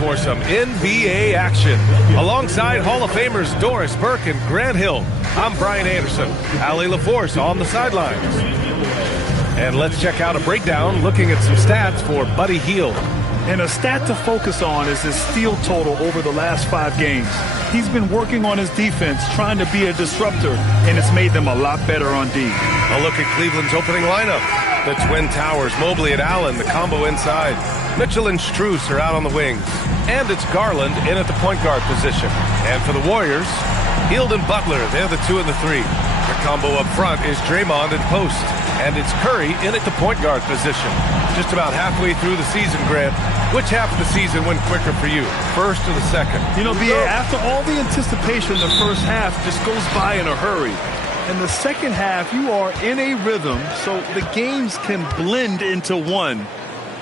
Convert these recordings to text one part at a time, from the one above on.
for some NBA action. Alongside Hall of Famers Doris Burke and Grant Hill, I'm Brian Anderson. Allie LaForce on the sidelines. And let's check out a breakdown looking at some stats for Buddy Hield. And a stat to focus on is his steal total over the last 5 games. He's been working on his defense, trying to be a disruptor, and it's made them a lot better on D. A look at Cleveland's opening lineup. The Twin Towers, Mobley and Allen, the combo inside. Mitchell and Strus are out on the wings. And it's Garland in at the point guard position. And for the Warriors, Hield and Butler, they're the 2 and the 3. The combo up front is Draymond and post. And it's Curry in at the point guard position. Just about halfway through the season, Grant. Which half of the season went quicker for you, first or the second? You know, B.A., after all the anticipation, the first half just goes by in a hurry. In the second half, you are in a rhythm, so the games can blend into one.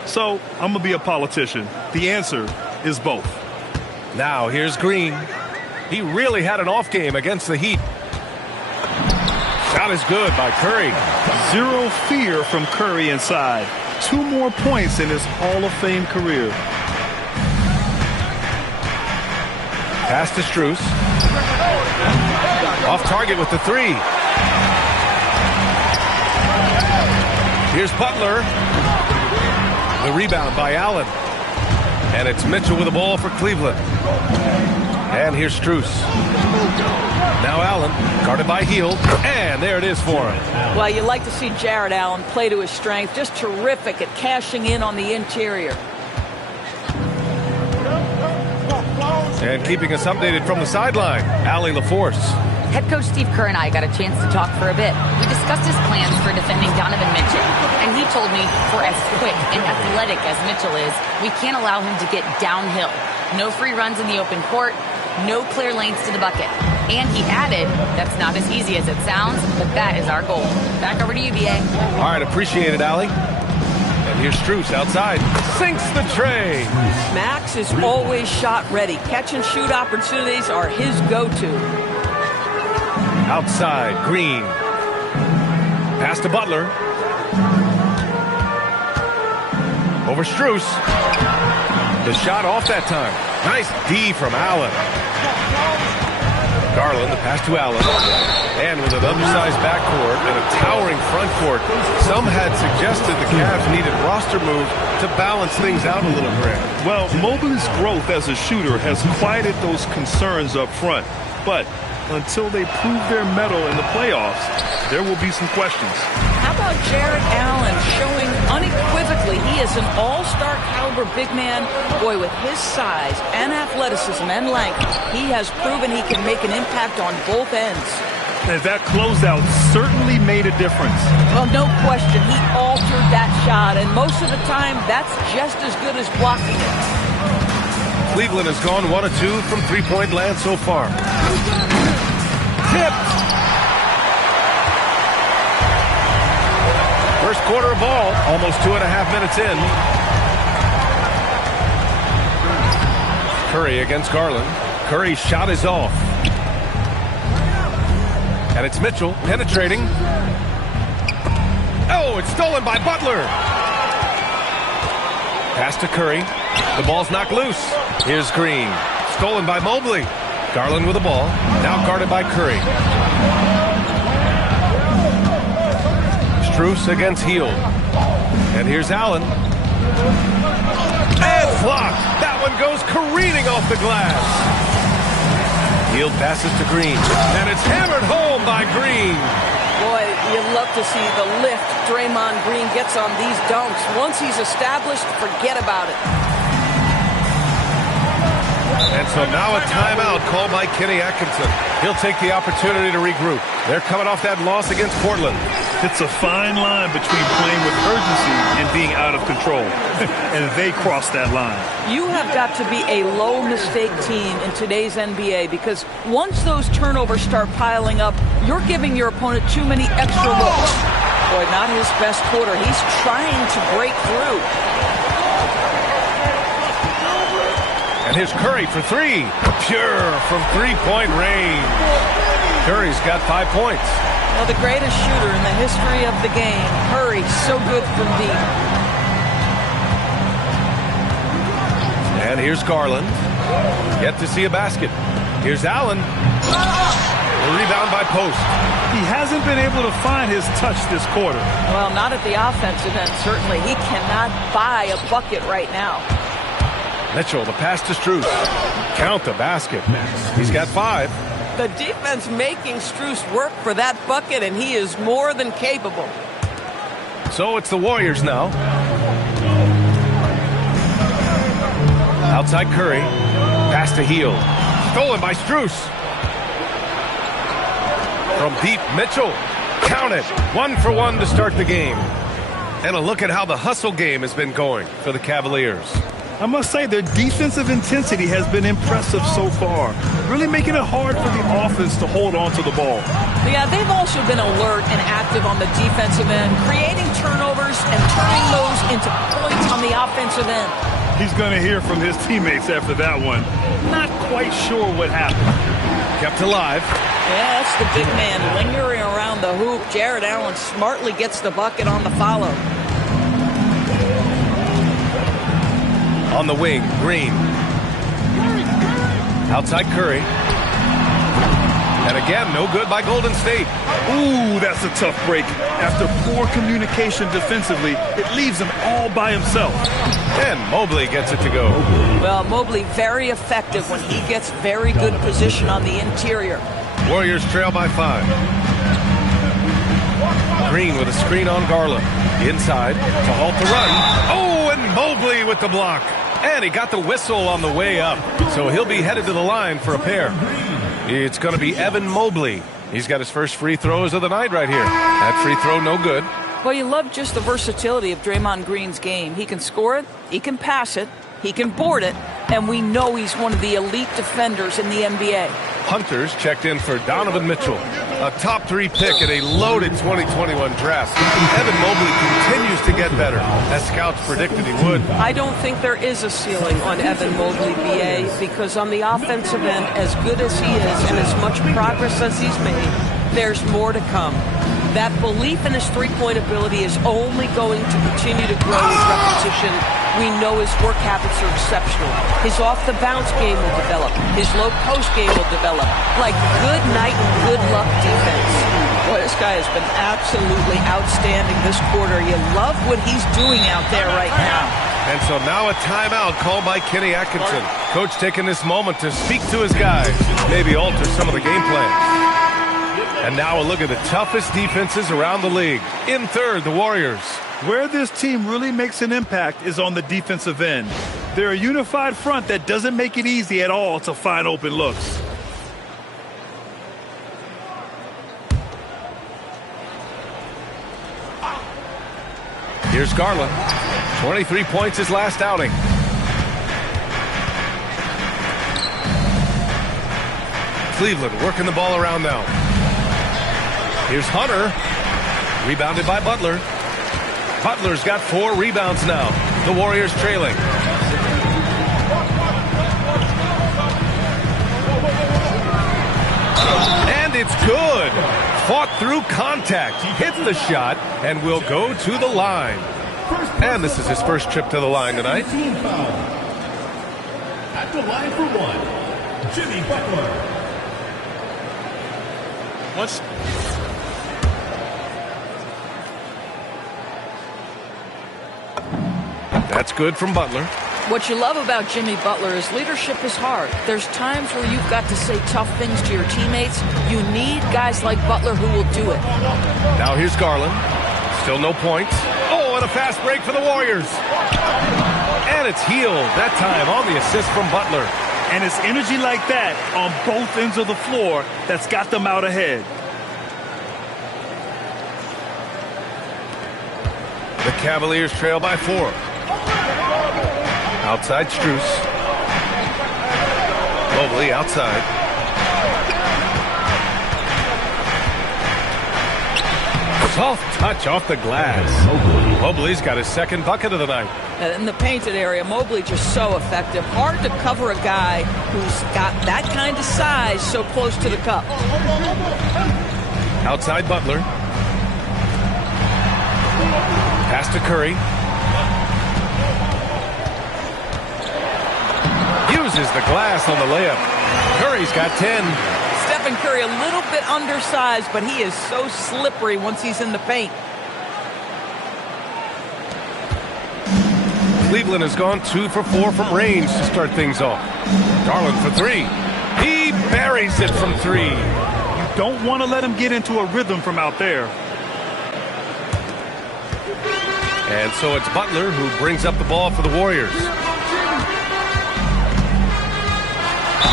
So I'm going to be a politician. The answer is both. Now here's Green. He really had an off game against the Heat. Shot is good by Curry. Zero fear from Curry inside. 2 more points in his Hall of Fame career. Pass to Strus. Off target with the 3. Here's Butler. The rebound by Allen. And it's Mitchell with the ball for Cleveland. And here's Strus. Now Allen, guarded by Hield, and there it is for him. Well, you like to see Jared Allen play to his strength. Just terrific at cashing in on the interior. And keeping us updated from the sideline, Allie LaForce. Head coach Steve Kerr and I got a chance to talk for a bit. We discussed his plans for defending Donovan Mitchell, and he told me for as quick and athletic as Mitchell is, we can't allow him to get downhill. No free runs in the open court, no clear lanes to the bucket. And he added, that's not as easy as it sounds, but that is our goal. Back over to you, B.A. All right, appreciate it, Allie. And here's Strus outside. Sinks the tray. Max is always shot ready. Catch and shoot opportunities are his go-to. Outside, Green. Pass to Butler. Over Strus. The shot off that time. Nice D from Allen. Garland, the pass to Allen. And with an undersized backcourt and a towering front court, some had suggested the Cavs needed roster move to balance things out a little bit. Well, Mobley's growth as a shooter has quieted those concerns up front. But until they prove their mettle in the playoffs, there will be some questions. How about Jared Allen showing unequivocally he is an all-star caliber big man? Boy, with his size and athleticism and length, he has proven he can make an impact on both ends. And that closeout certainly made a difference. Well, no question. He altered that shot, and most of the time, that's just as good as blocking it. Cleveland has gone 1 of 2 from three-point land so far. Tipped. First quarter of ball, almost 2.5 minutes in. Curry against Garland. Curry's shot is off. And it's Mitchell penetrating. Oh, it's stolen by Butler. Pass to Curry. The ball's knocked loose. Here's Green. Stolen by Mobley. Garland with the ball. Now guarded by Curry. Strus against Hield. And here's Allen. And blocked. That one goes careening off the glass. Hield passes to Green. And it's hammered home by Green. Boy, you'd love to see the lift Draymond Green gets on these dunks. Once he's established, forget about it. And so now a timeout called by Kenny Atkinson. He'll take the opportunity to regroup. They're coming off that loss against Portland. It's a fine line between playing with urgency and being out of control. And they crossed that line. You have got to be a low-mistake team in today's NBA because once those turnovers start piling up, you're giving your opponent too many extra looks. Boy, not his best quarter. He's trying to break through. And here's Curry for 3. Pure from three-point range. Curry's got 5 points. Well, the greatest shooter in the history of the game. Curry, so good from deep. And here's Garland. Yet to see a basket. Here's Allen. The rebound by Post. He hasn't been able to find his touch this quarter. Well, not at the offensive end, certainly. He cannot buy a bucket right now. Mitchell, the pass to Strus. Count the basket. He's got 5. The defense making Strus work for that bucket, and he is more than capable. So it's the Warriors now. Outside Curry. Pass to Heel. Stolen by Strus. From deep, Mitchell. Count it. 1 for 1 to start the game. And a look at how the hustle game has been going for the Cavaliers. I must say their defensive intensity has been impressive so far, really making it hard for the offense to hold on to the ball. Yeah, they've also been alert and active on the defensive end, creating turnovers and turning those into points on the offensive end. He's going to hear from his teammates after that one. Not quite sure what happened. Kept alive. Yeah, that's the big man lingering around the hoop. Jared Allen smartly gets the bucket on the follow. On the wing, Green. Outside Curry. And again, no good by Golden State. Ooh, that's a tough break. After poor communication defensively, it leaves him all by himself. And Mobley gets it to go. Well, Mobley very effective when he gets very good position on the interior. Warriors trail by 5. Green with a screen on Garland. Inside to halt the run. Oh, and Mobley with the block. And he got the whistle on the way up. So he'll be headed to the line for a pair. It's going to be Evan Mobley. He's got his first free throws of the night right here. That free throw, no good. Well, you love just the versatility of Draymond Green's game. He can score it, he can pass it, he can board it, and we know he's one of the elite defenders in the NBA. Hunters checked in for Donovan Mitchell, a top 3 pick in a loaded 2021 draft. Evan Mobley continues to get better, as scouts predicted he would. I don't think there is a ceiling on Evan Mobley, BA, because on the offensive end, as good as he is and as much progress as he's made, there's more to come. That belief in his three-point ability is only going to continue to grow with repetition. We know his work habits are exceptional. His off-the-bounce game will develop. His low-post game will develop. Like good night and good luck defense. Boy, this guy has been absolutely outstanding this quarter. You love what he's doing out there right now. And so now a timeout called by Kenny Atkinson. Coach taking this moment to speak to his guys, maybe alter some of the game plans. And now a look at the toughest defenses around the league. In third, the Warriors. Where this team really makes an impact is on the defensive end. They're a unified front that doesn't make it easy at all to find open looks. Here's Garland. 23 points his last outing. Cleveland working the ball around now. Here's Hunter. Rebounded by Butler. Butler's got 4 rebounds now. The Warriors trailing. And it's good. Fought through contact. Hits the shot and will go to the line. And this is his first trip to the line tonight. At the line for 1, Jimmy Butler. That's good from Butler. What you love about Jimmy Butler is leadership is hard. There's times where you've got to say tough things to your teammates. You need guys like Butler who will do it. Now here's Garland. Still no points. Oh, and a fast break for the Warriors. And it's Heel, that time on the assist from Butler. And it's energy like that on both ends of the floor that's got them out ahead. The Cavaliers trail by 4. Outside Strus. Mobley outside. Soft touch off the glass. Mobley's got his second bucket of the night. In the painted area, Mobley just so effective. Hard to cover a guy who's got that kind of size so close to the cup. Outside Butler. Pass to Curry. uses the glass on the layup. Curry's got 10. Stephen Curry, a little bit undersized, but he is so slippery once he's in the paint. Cleveland has gone 2 for 4 from range to start things off. Garland for 3. He buries it from 3. You don't want to let him get into a rhythm from out there. And so it's Butler who brings up the ball for the Warriors.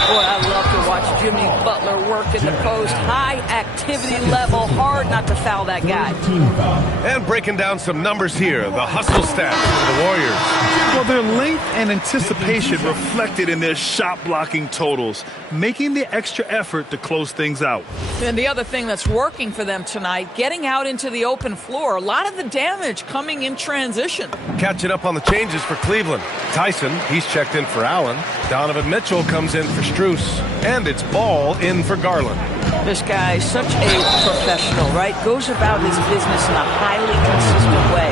Boy, I love to watch Jimmy Butler work in the post. High activity level, hard not to foul that guy. And breaking down some numbers here, the hustle stats for the Warriors. Well, their length and anticipation reflected in their shot blocking totals, making the extra effort to close things out. And the other thing that's working for them tonight, getting out into the open floor. A lot of the damage coming in transition. Catching up on the changes for Cleveland. Tyson, he's checked in for Allen. Donovan Mitchell comes in for Strus. And it's Ball in for Garland. This guy, such a professional, right? Goes about his business in a highly consistent way.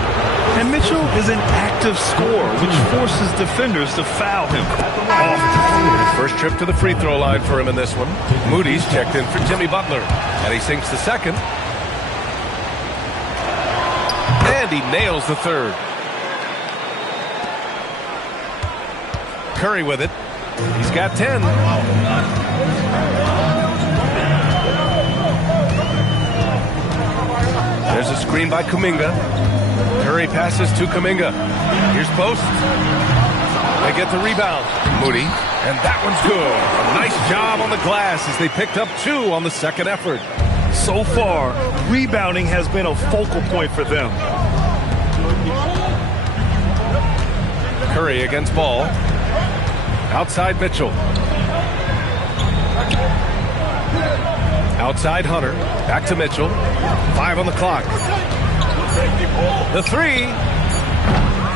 And Mitchell is an active scorer, which forces defenders to foul him often. First trip to the free throw line for him in this one. Moody's checked in for Jimmy Butler. And he sinks the second. And he nails the third. Curry with it. He's got 10. There's a screen by Kuminga. Curry passes to Kuminga. Here's post. They get the rebound. Moody. And that one's good. A nice job on the glass as they picked up 2 on the second effort. So far, rebounding has been a focal point for them. Curry against Ball. Outside Mitchell. Outside Hunter. Back to Mitchell. 5 on the clock. The 3.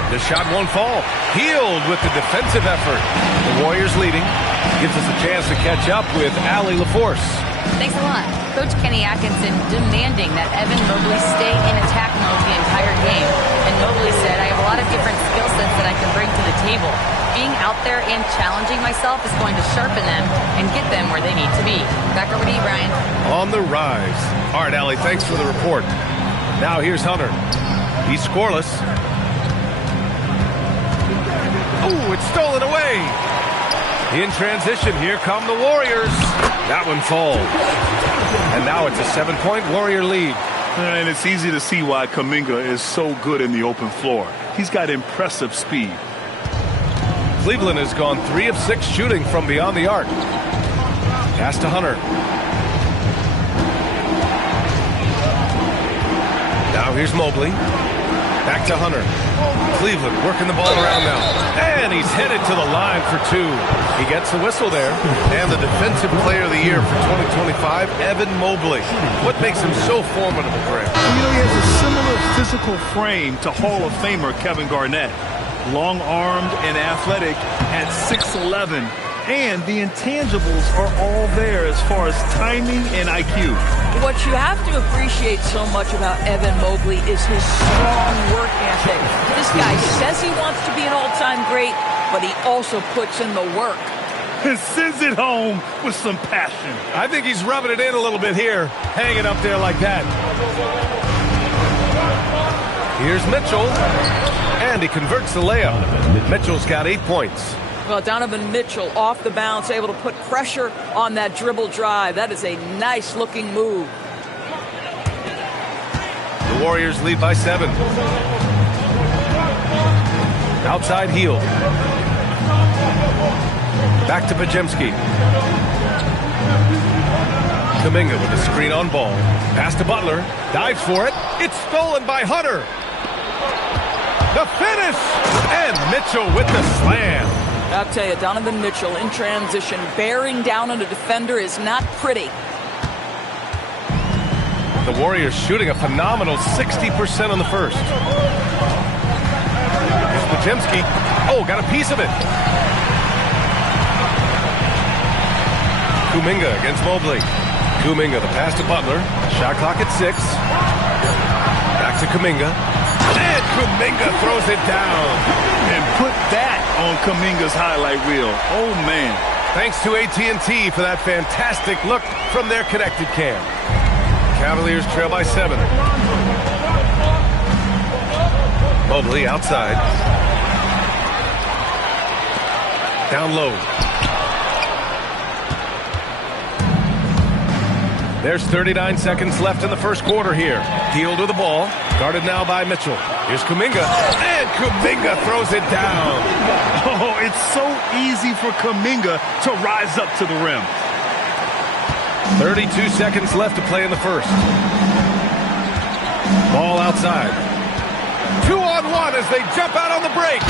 The shot won't fall. Healed with the defensive effort. The Warriors leading. Gives us a chance to catch up with Allie LaForce. Thanks a lot. Coach Kenny Atkinson demanding that Evan Mobley stay in attack mode the entire game. And Mobley said, I have a lot of different skill sets that I can bring to the table. Being out there and challenging myself is going to sharpen them and get them where they need to be. Back over to you, Brian. On the rise. All right, Allie, thanks for the report. Now here's Hunter. He's scoreless. Oh, it's stolen away. In transition, here come the Warriors. That one falls. And now it's a 7-point Warrior lead. And it's easy to see why Kuminga is so good in the open floor. He's got impressive speed. Cleveland has gone 3 of 6 shooting from beyond the arc. Pass to Hunter. Now here's Mobley. Back to Hunter. Cleveland working the ball around now. And he's headed to the line for 2. He gets the whistle there. And the Defensive Player of the Year for 2025, Evan Mobley. What makes him so formidable, Greg? You know, he has a similar physical frame to Hall of Famer Kevin Garnett. Long-armed and athletic at 6'11". And the intangibles are all there as far as timing and IQ. What you have to appreciate so much about Evan Mobley is his strong work ethic. This guy says he wants to be an all-time great, but he also puts in the work. And sends it home with some passion. I think he's rubbing it in a little bit here, hanging up there like that. Here's Mitchell, and he converts the layup. Mitchell's got 8 points. Well, Donovan Mitchell off the bounce, able to put pressure on that dribble drive. That is a nice-looking move. The Warriors lead by 7. Outside heel. Back to Pajemski. Kuminga with a screen on Ball. Pass to Butler. Dives for it. It's stolen by Hunter. The finish! And Mitchell with the slam. I'll tell you, Donovan Mitchell in transition, bearing down on a defender is not pretty. The Warriors shooting a phenomenal 60% on the first. Here's Pajemski. Oh, got a piece of it. Kuminga against Mobley. Kuminga, the pass to Butler. Shot clock at 6. Back to Kuminga. And Kuminga throws it down. And put that on Kuminga's highlight reel. Oh, man. Thanks to AT&T for that fantastic look from their connected cam. Cavaliers trail by 7. Mobley outside. Down low. There's 39 seconds left in the first quarter here. Hield with the ball. Guarded now by Mitchell. Here's Kuminga. And Kuminga throws it down. Oh, it's so easy for Kuminga to rise up to the rim. 32 seconds left to play in the first. Ball outside. 2-on-1 as they jump out on the break.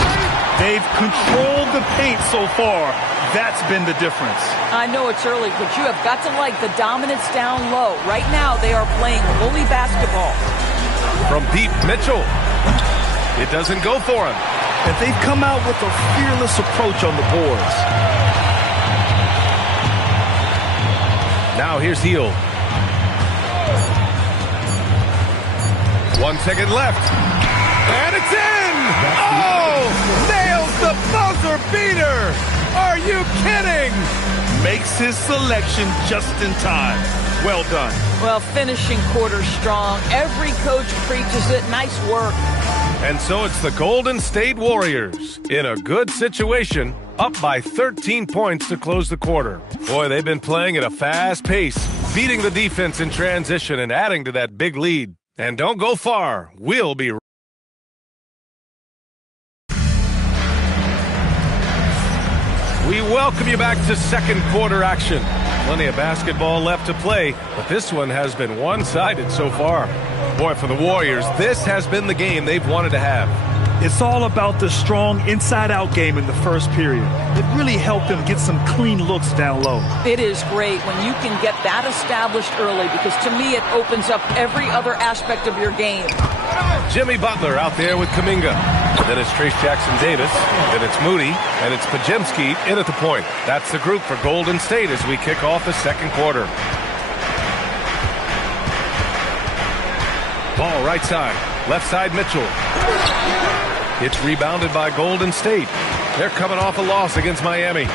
They've controlled the paint so far. That's been the difference. I know it's early, but you have got to like the dominance down low. Right now, they are playing bully basketball. From deep, Mitchell. It doesn't go for him. And they've come out with a fearless approach on the boards. Now here's Hield. 1 second left. And it's in! Oh! Nails the buzzer beater! Are you kidding? Makes his selection just in time. Well done. Well, finishing quarter strong. Every coach preaches it. Nice work. And so it's the Golden State Warriors in a good situation, up by 13 points to close the quarter. Boy, they've been playing at a fast pace, beating the defense in transition and adding to that big lead. And don't go far. We'll be right back. We welcome you back to second quarter action. Plenty of basketball left to play, but this one has been one-sided so far. Boy, for the Warriors, this has been the game they've wanted to have. It's all about the strong inside-out game in the first period. It really helped them get some clean looks down low. It is great when you can get that established early because to me it opens up every other aspect of your game. Jimmy Butler out there with Kuminga. Then it's Trace Jackson-Davis. Then it's Moody. And it's Pajemski in at the point. That's the group for Golden State as we kick off the second quarter. Ball right side. Left side Mitchell. It's rebounded by Golden State. They're coming off a loss against Miami.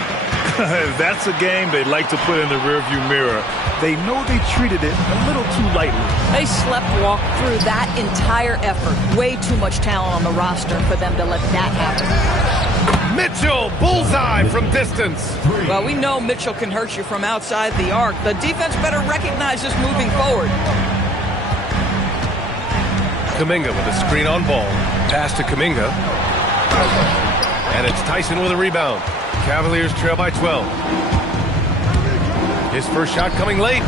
That's a game they like to put in the rearview mirror. They know they treated it a little too lightly. They sleptwalked through that entire effort. Way too much talent on the roster for them to let that happen. Mitchell, bullseye from distance. Well, we know Mitchell can hurt you from outside the arc. The defense better recognize this moving forward. Kuminga with a screen on ball. Pass to Kuminga. And it's Tyson with a rebound. Cavaliers trail by 12. His first shot coming late.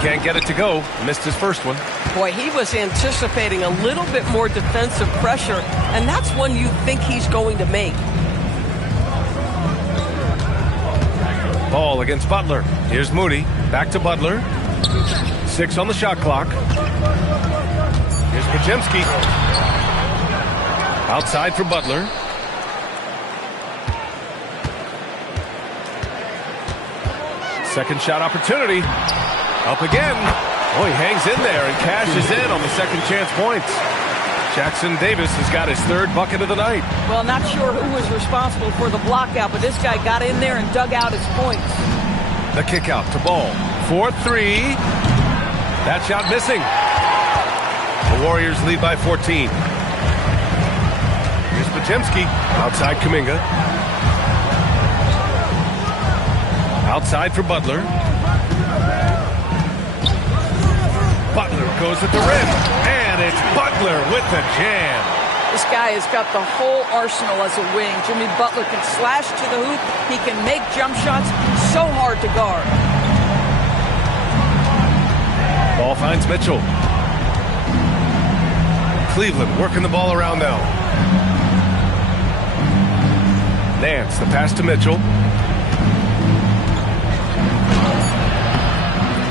Can't get it to go. Missed his first one. Boy, he was anticipating a little bit more defensive pressure, and that's one you think he's going to make. Ball against Butler. Here's Moody. Back to Butler. 6 on the shot clock. Here's Pajemski. Outside for Butler. Second shot opportunity. Up again. Oh, he hangs in there and cashes in on the second chance points. Jackson-Davis has got his third bucket of the night. Well, not sure who was responsible for the block out, but this guy got in there and dug out his points. The kick out to Ball. 4-3. That shot missing. The Warriors lead by 14. Here's Pajemski. Outside Kuminga. Outside for Butler. Butler goes at the rim. And it's Butler with the jam. This guy has got the whole arsenal as a wing. Jimmy Butler can slash to the hoop. He can make jump shots. So hard to guard. Ball finds Mitchell. Cleveland working the ball around now. Nance, the pass to Mitchell.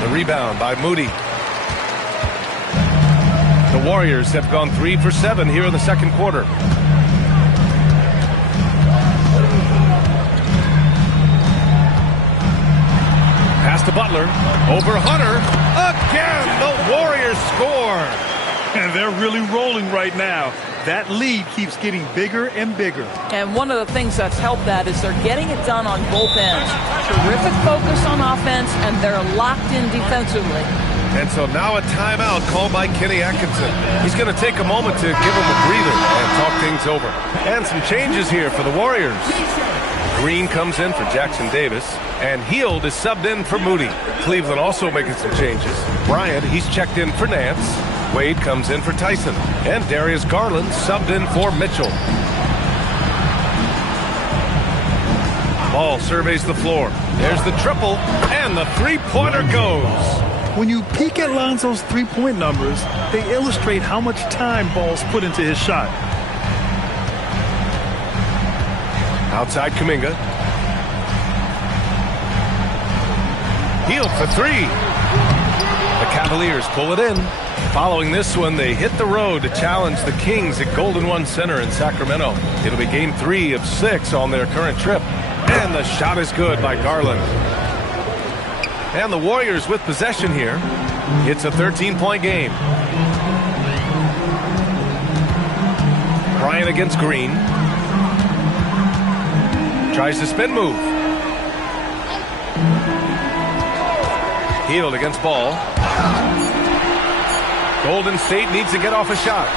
The rebound by Moody. The Warriors have gone 3 for 7 here in the second quarter. Pass to Butler. Over Hunter. Again, the Warriors score. And they're really rolling right now. That lead keeps getting bigger and bigger. And one of the things that's helped that is they're getting it done on both ends. Terrific focus on offense, and they're locked in defensively. And so now a timeout called by Kenny Atkinson. He's going to take a moment to give him a breather and talk things over. And some changes here for the Warriors. Green comes in for Jackson Davis, and Heald is subbed in for Moody. Cleveland also making some changes. Bryant, he's checked in for Nance. Wade comes in for Tyson, and Darius Garland subbed in for Mitchell. Ball surveys the floor. There's the triple, and the three-pointer goes. When you peek at Lonzo's three-point numbers, they illustrate how much time Ball's put into his shot. Outside Kuminga. Heald for three. The Cavaliers pull it in. Following this one, they hit the road to challenge the Kings at Golden One Center in Sacramento. It'll be game 3 of 6 on their current trip. And the shot is good by Garland. And the Warriors with possession here. It's a 13-point game. Bryant against Green. Tries to spin move. Heald against Ball. Golden State needs to get off a shot.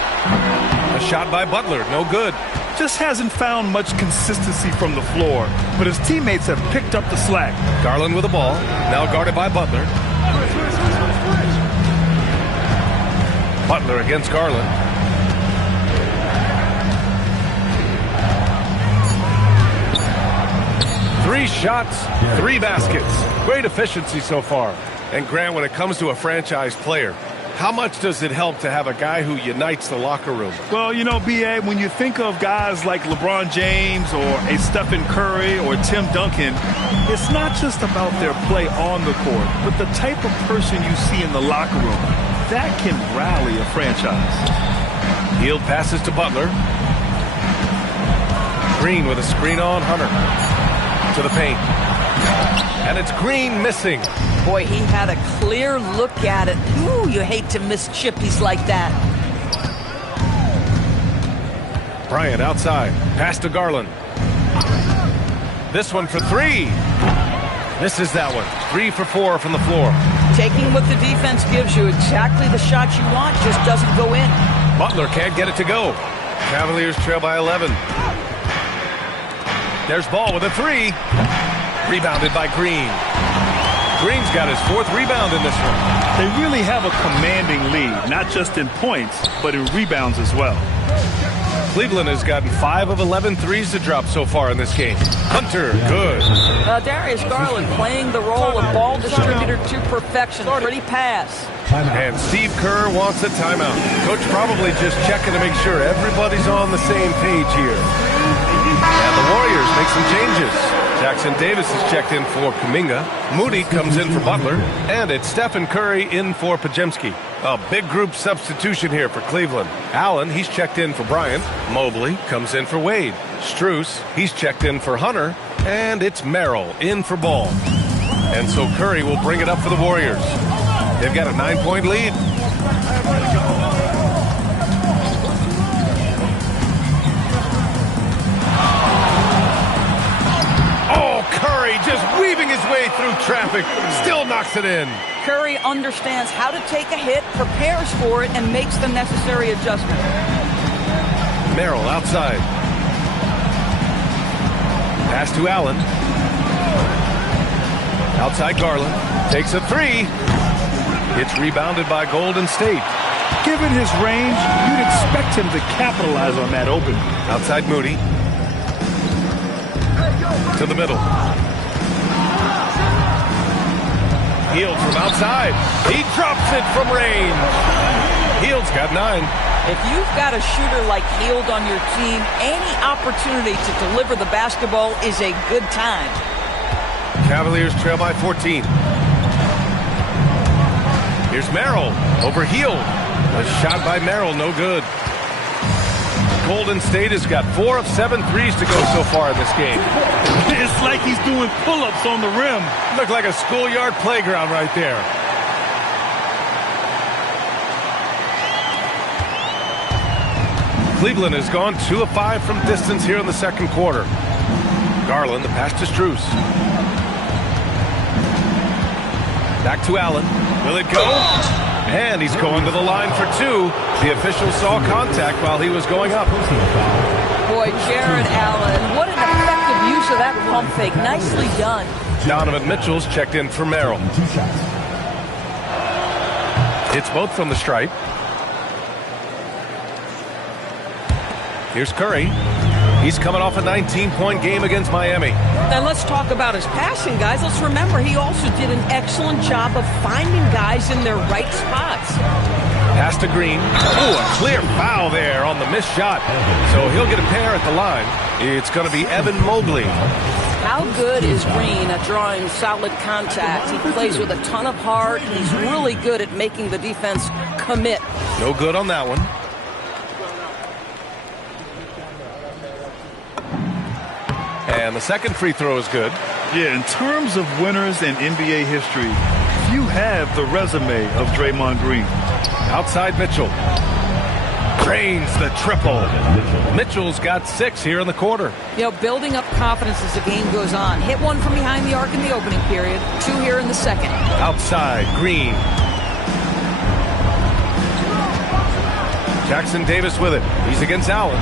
A shot by Butler, no good. Just hasn't found much consistency from the floor, but his teammates have picked up the slack. Garland with the ball, now guarded by Butler. Butler against Garland. Three shots, 3 baskets. Great efficiency so far. And Grant, when it comes to a franchise player, how much does it help to have a guy who unites the locker room? Well, you know, B.A., when you think of guys like LeBron James or a Stephen Curry or Tim Duncan, it's not just about their play on the court, but the type of person you see in the locker room. That can rally a franchise. Heald passes to Butler. Green with a screen on Hunter. To the paint. And it's Green missing. Boy, he had a clear look at it. Ooh, you hate to miss chippies like that. Bryant outside. Pass to Garland. This one for 3. Misses that one. 3 for 4 from the floor. Taking what the defense gives you, exactly the shot you want, just doesn't go in. Butler can't get it to go. Cavaliers trail by 11. There's Ball with a 3. Rebounded by Green. Green's got his 4th rebound in this one. They really have a commanding lead, not just in points, but in rebounds as well. Cleveland has gotten 5 of 11 threes to drop so far in this game. Hunter, good. Darius Garland playing the role of ball distributor to perfection. Pretty pass. And Steve Kerr wants a timeout. Coach probably just checking to make sure everybody's on the same page here. And the Warriors make some changes. Jackson Davis is checked in for Kuminga. Moody comes in for Butler. And it's Stephen Curry in for Podziemski. A big group substitution here for Cleveland. Allen, he's checked in for Bryant. Mobley comes in for Wade. Strus, he's checked in for Hunter. And it's Merrill in for Ball. And so Curry will bring it up for the Warriors. They've got a 9-point lead. Curry just weaving his way through traffic, still knocks it in. Curry understands how to take a hit, prepares for it, and makes the necessary adjustment. Merrill outside. Pass to Allen. Outside Garland. Takes a 3. It's rebounded by Golden State. Given his range, you'd expect him to capitalize on that open. Outside Moody. To the middle. Heald from outside. He drops it from range. Heald's got 9. If you've got a shooter like Heald on your team, any opportunity to deliver the basketball is a good time. Cavaliers trail by 14. Here's Merrill over Heald. A shot by Merrill, no good. Golden State has got 4 of 7 threes to go so far in this game. It's like he's doing pull-ups on the rim. Looked like a schoolyard playground right there. Cleveland has gone 2 of 5 from distance here in the second quarter. Garland, the pass to Strus. Back to Allen. Will it go? And he's going to the line for 2. The official saw contact while he was going up. Boy, Jared Allen, what an effective use of that pump fake. Nicely done. Donovan Mitchell's checked in for Merrill. Hits both from the stripe. Here's Curry. He's coming off a 19-point game against Miami. And let's talk about his passing, guys. Let's remember he also did an excellent job of finding guys in their right spots. Pass to Green. Ooh, a clear foul there on the missed shot. So he'll get a pair at the line. It's going to be Evan Mobley. How good is Green at drawing solid contact? He plays with a ton of heart. He's really good at making the defense commit. No good on that one. And the second free throw is good. Yeah, in terms of winners in NBA history, few have the resume of Draymond Green. Outside Mitchell. Drains the triple. Mitchell's got 6 here in the quarter. You know, building up confidence as the game goes on. Hit one from behind the arc in the opening period. 2 here in the second. Outside Green. Jackson Davis with it. He's against Allen.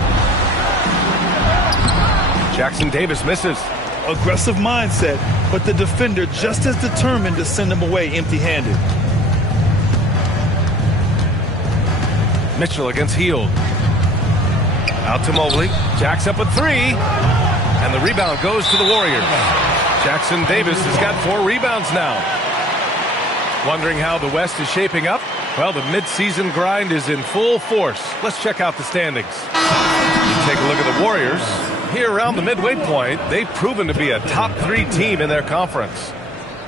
Jackson Davis misses. Aggressive mindset, but the defender just as determined to send him away empty-handed. Mitchell against Hield. Out to Mobley. Jack's up with 3. And the rebound goes to the Warriors. Jackson Davis has got 4 rebounds now. Wondering how the West is shaping up? Well, the midseason grind is in full force. Let's check out the standings. Take a look at the Warriors. Here around the midway point, they've proven to be a top 3 team in their conference.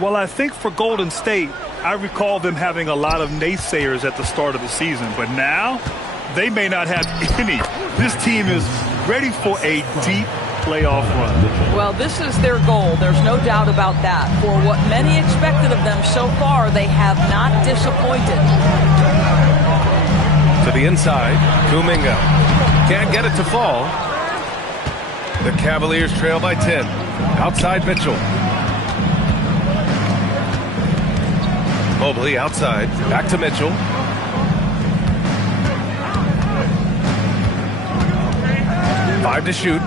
Well, I think for Golden State, I recall them having a lot of naysayers at the start of the season, but now they may not have any. This team is ready for a deep playoff run. Well, this is their goal. There's no doubt about that. For what many expected of them so far, they have not disappointed. To the inside, Kuminga. Can't get it to fall. The Cavaliers trail by 10. Outside Mitchell. Mobley outside. Back to Mitchell. Five to shoot.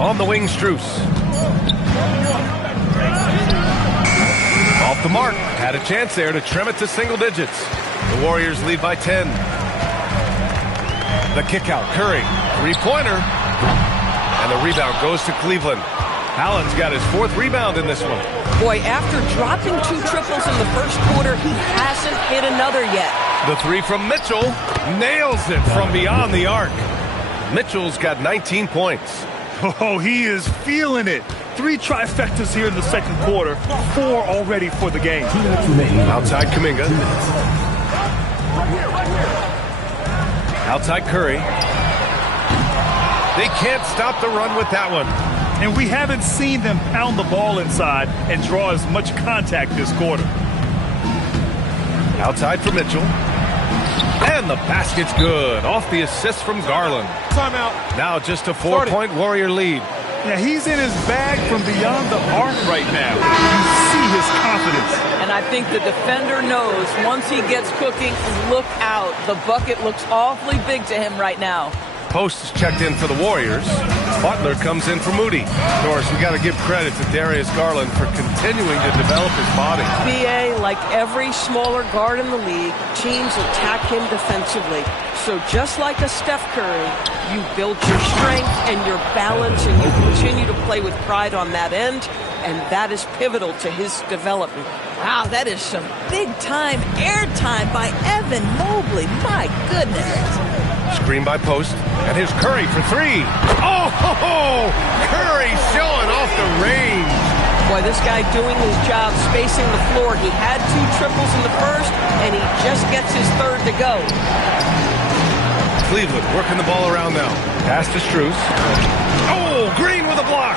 On the wing, Strus. Off the mark. Had a chance there to trim it to single digits. The Warriors lead by 10. The kick out. Curry. 3-pointer. And the rebound goes to Cleveland. Allen's got his 4th rebound in this one. Boy, after dropping 2 triples in the first quarter, he hasn't hit another yet. The 3 from Mitchell nails it from beyond the arc. Mitchell's got 19 points. Oh, he is feeling it. 3 trifectas here in the second quarter. 4 already for the game. Outside Kuminga. Outside Curry. They can't stop the run with that one. And we haven't seen them pound the ball inside and draw as much contact this quarter. Outside for Mitchell. And the basket's good. Off the assist from Garland. Timeout. Now just a 4-point Warrior lead. Yeah, he's in his bag from beyond the arc right now. You see his confidence. And I think the defender knows once he gets cooking, look out. The bucket looks awfully big to him right now. Post is checked in for the Warriors. Butler comes in for Moody. Of course, we got to give credit to Darius Garland for continuing to develop his body. BA, like every smaller guard in the league, teams attack him defensively. So just like a Steph Curry, you build your strength and your balance, and you continue to play with pride on that end, and that is pivotal to his development. Wow, that is some big-time airtime by Evan Mobley. My goodness. Screen by Post, and here's Curry for 3. Oh, Curry showing off the range. Boy, this guy doing his job spacing the floor. He had 2 triples in the first, and he just gets his 3rd to go. Cleveland working the ball around now. Pass to Strus. Oh, Green with a block.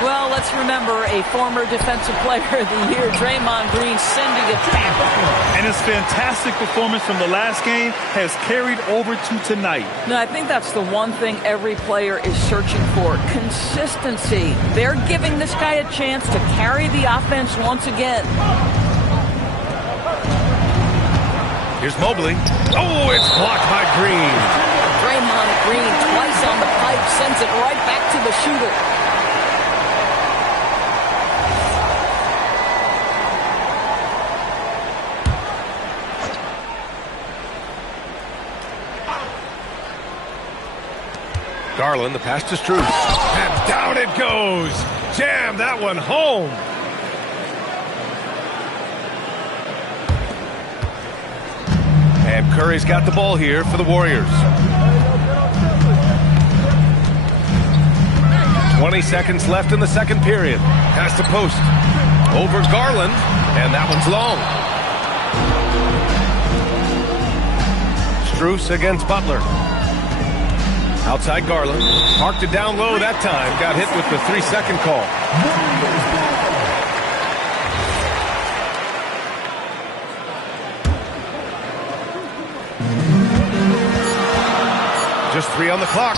Well, let's remember a former Defensive Player of the Year, Draymond Green, sending it back. And his fantastic performance from the last game has carried over to tonight. No, I think that's the one thing every player is searching for, consistency. They're giving this guy a chance to carry the offense once again. Here's Mobley. Oh, it's blocked by Green. Draymond Green twice on the pipe, sends it right back to the shooter. Garland, the pass to Strus. And down it goes. Jam that one home. And Curry's got the ball here for the Warriors. 20 seconds left in the second period. Pass to post. Over Garland. And that one's long. Strus against Butler. Outside Garland. Parked it down low that time. Got hit with the 3-second call. Just 3 on the clock.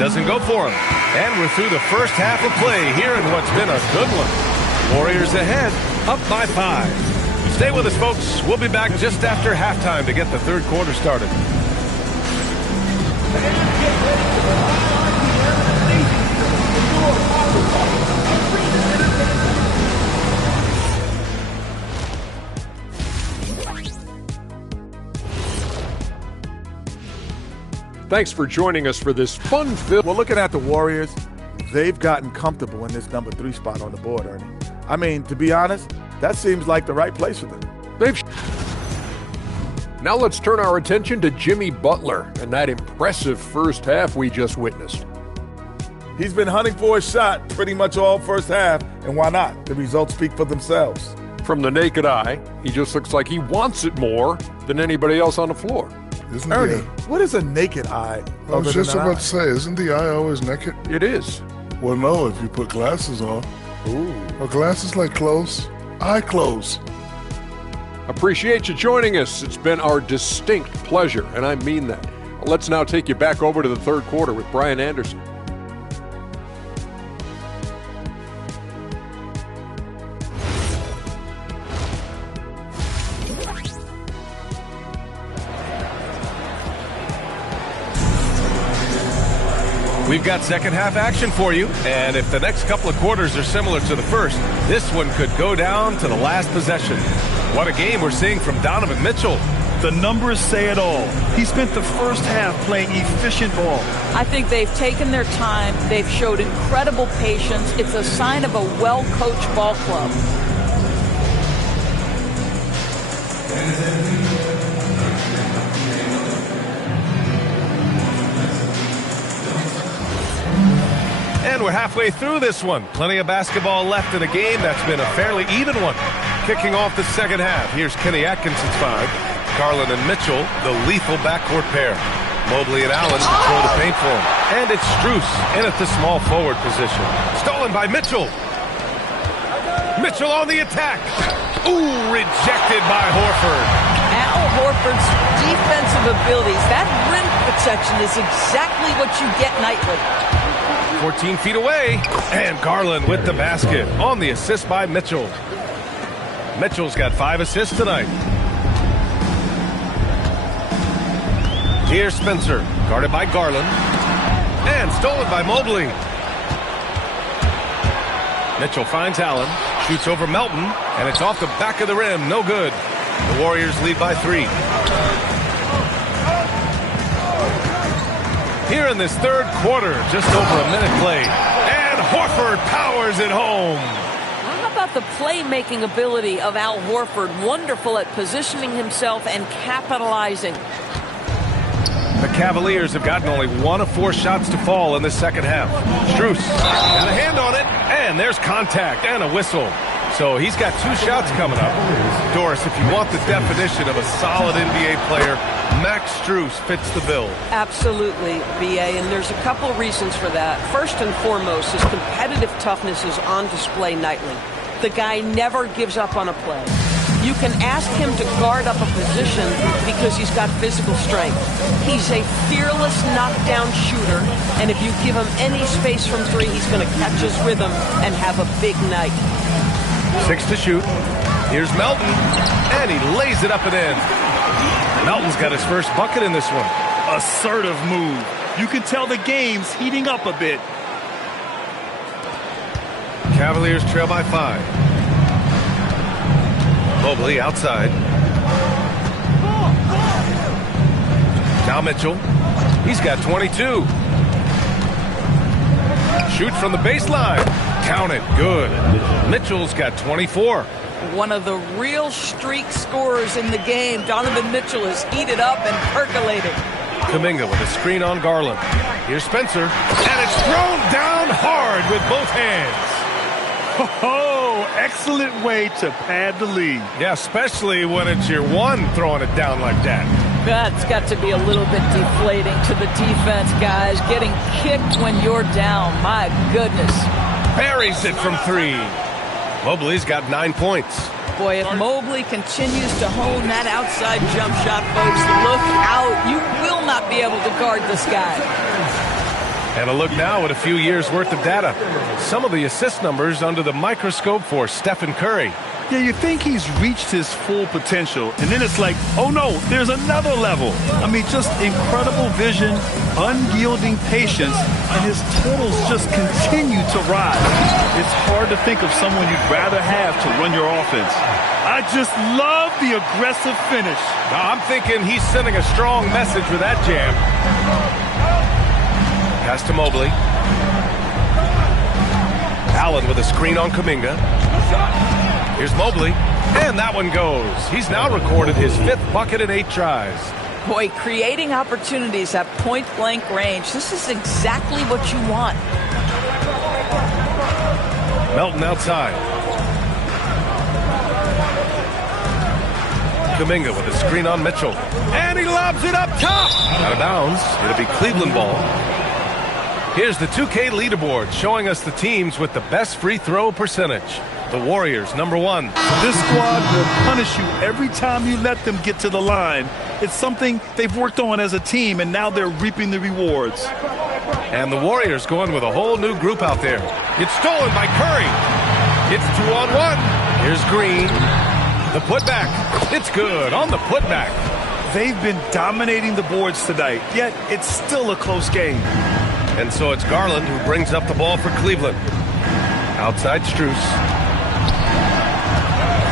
Doesn't go for him. And we're through the first half of play here in what's been a good one. Warriors ahead, up by 5. Stay with us, folks. We'll be back just after halftime to get the third quarter started. Thanks for joining us for this fun-filled... Well, looking at the Warriors, they've gotten comfortable in this number 3 spot on the board, Ernie. I mean, to be honest, that seems like the right place for them. Now let's turn our attention to Jimmy Butler and that impressive first half we just witnessed. He's been hunting for a shot pretty much all first half, and why not? The results speak for themselves. From the naked eye, he just looks like he wants it more than anybody else on the floor. Isn't Ernie, what is a naked eye? I was just about to say, isn't the eye always naked? It is. Well, no, if you put glasses on. Ooh. Are glasses like clothes? Eye clothes. Appreciate you joining us. It's been our distinct pleasure, and I mean that. Let's now take you back over to the third quarter with Brian Anderson. We've got second half action for you, and if the next couple of quarters are similar to the first, this one could go down to the last possession. What a game we're seeing from Donovan Mitchell. The numbers say it all. He spent the first half playing efficient ball. I think they've taken their time. They've showed incredible patience. It's a sign of a well-coached ball club. And we're halfway through this one. Plenty of basketball left in a game that's been a fairly even one. Kicking off the second half, here's Kenny Atkinson's 5. Garland and Mitchell, the lethal backcourt pair. Mobley and Allen control the paint for him. And it's Strus in at the small forward position. Stolen by Mitchell. Mitchell on the attack. Ooh, rejected by Horford. Al Horford's defensive abilities, that rim protection is exactly what you get nightly. 14 feet away, and Garland with the basket on the assist by Mitchell. Mitchell's got 5 assists tonight. Here's Spencer, guarded by Garland, and stolen by Mobley. Mitchell finds Allen, shoots over Melton, and it's off the back of the rim, no good. The Warriors lead by 3. Here in this third quarter, just over a minute played. And Horford powers it home. How about the playmaking ability of Al Horford? Wonderful at positioning himself and capitalizing. The Cavaliers have gotten only 1 of 4 shots to fall in this second half. Strus got a hand on it, and there's contact and a whistle. So he's got 2 shots coming up. Doris, if you want the definition of a solid NBA player, Max Strus fits the bill. Absolutely, B.A., and there's a couple reasons for that. First and foremost, his competitive toughness is on display nightly. The guy never gives up on a play. You can ask him to guard up a position because he's got physical strength. He's a fearless knockdown shooter, and if you give him any space from three, he's going to catch his rhythm and have a big night. 6 to shoot. Here's Melton, and he lays it up and in. Melton's got his first bucket in this one. Assertive move. You can tell the game's heating up a bit. Cavaliers trail by 5. Mobley outside. Now Mitchell. He's got 22. Shoot from the baseline. Count it. Good. Mitchell's got 24. One of the real streak scorers in the game. Donovan Mitchell is heated up and percolating. Kuminga with a screen on Garland. Here's Spencer. And it's thrown down hard with both hands. Oh, excellent way to pad the lead. Yeah, especially when it's your one throwing it down like that. That's got to be a little bit deflating to the defense, guys. Getting kicked when you're down. My goodness. Buries it from 3. Mobley's got 9 points. Boy, if Mobley continues to hone that outside jump shot, folks, look out. You will not be able to guard this guy. And a look now at a few years' worth of data. Some of the assist numbers under the microscope for Stephen Curry. Yeah, you think he's reached his full potential, and then it's like, oh no, there's another level. I mean, just incredible vision, unyielding patience, and his totals just continue to rise. It's hard to think of someone you'd rather have to run your offense. I just love the aggressive finish. Now, I'm thinking he's sending a strong message with that jam. Pass to Mobley. Allen with a screen on Kuminga. Here's Mobley, and that one goes. He's now recorded his 5th bucket in 8 tries. Boy, creating opportunities at point-blank range. This is exactly what you want. Melton outside. Kuminga with a screen on Mitchell. And he lobs it up top. Out of bounds. It'll be Cleveland ball. Here's the 2K leaderboard showing us the teams with the best free throw percentage. The Warriors, number 1. This squad will punish you every time you let them get to the line. It's something they've worked on as a team, and now they're reaping the rewards. And the Warriors going with a whole new group out there. It's stolen by Curry. It's 2-on-1. Here's Green. The putback. It's good on the putback. They've been dominating the boards tonight, yet it's still a close game. And so it's Garland who brings up the ball for Cleveland. Outside Strus.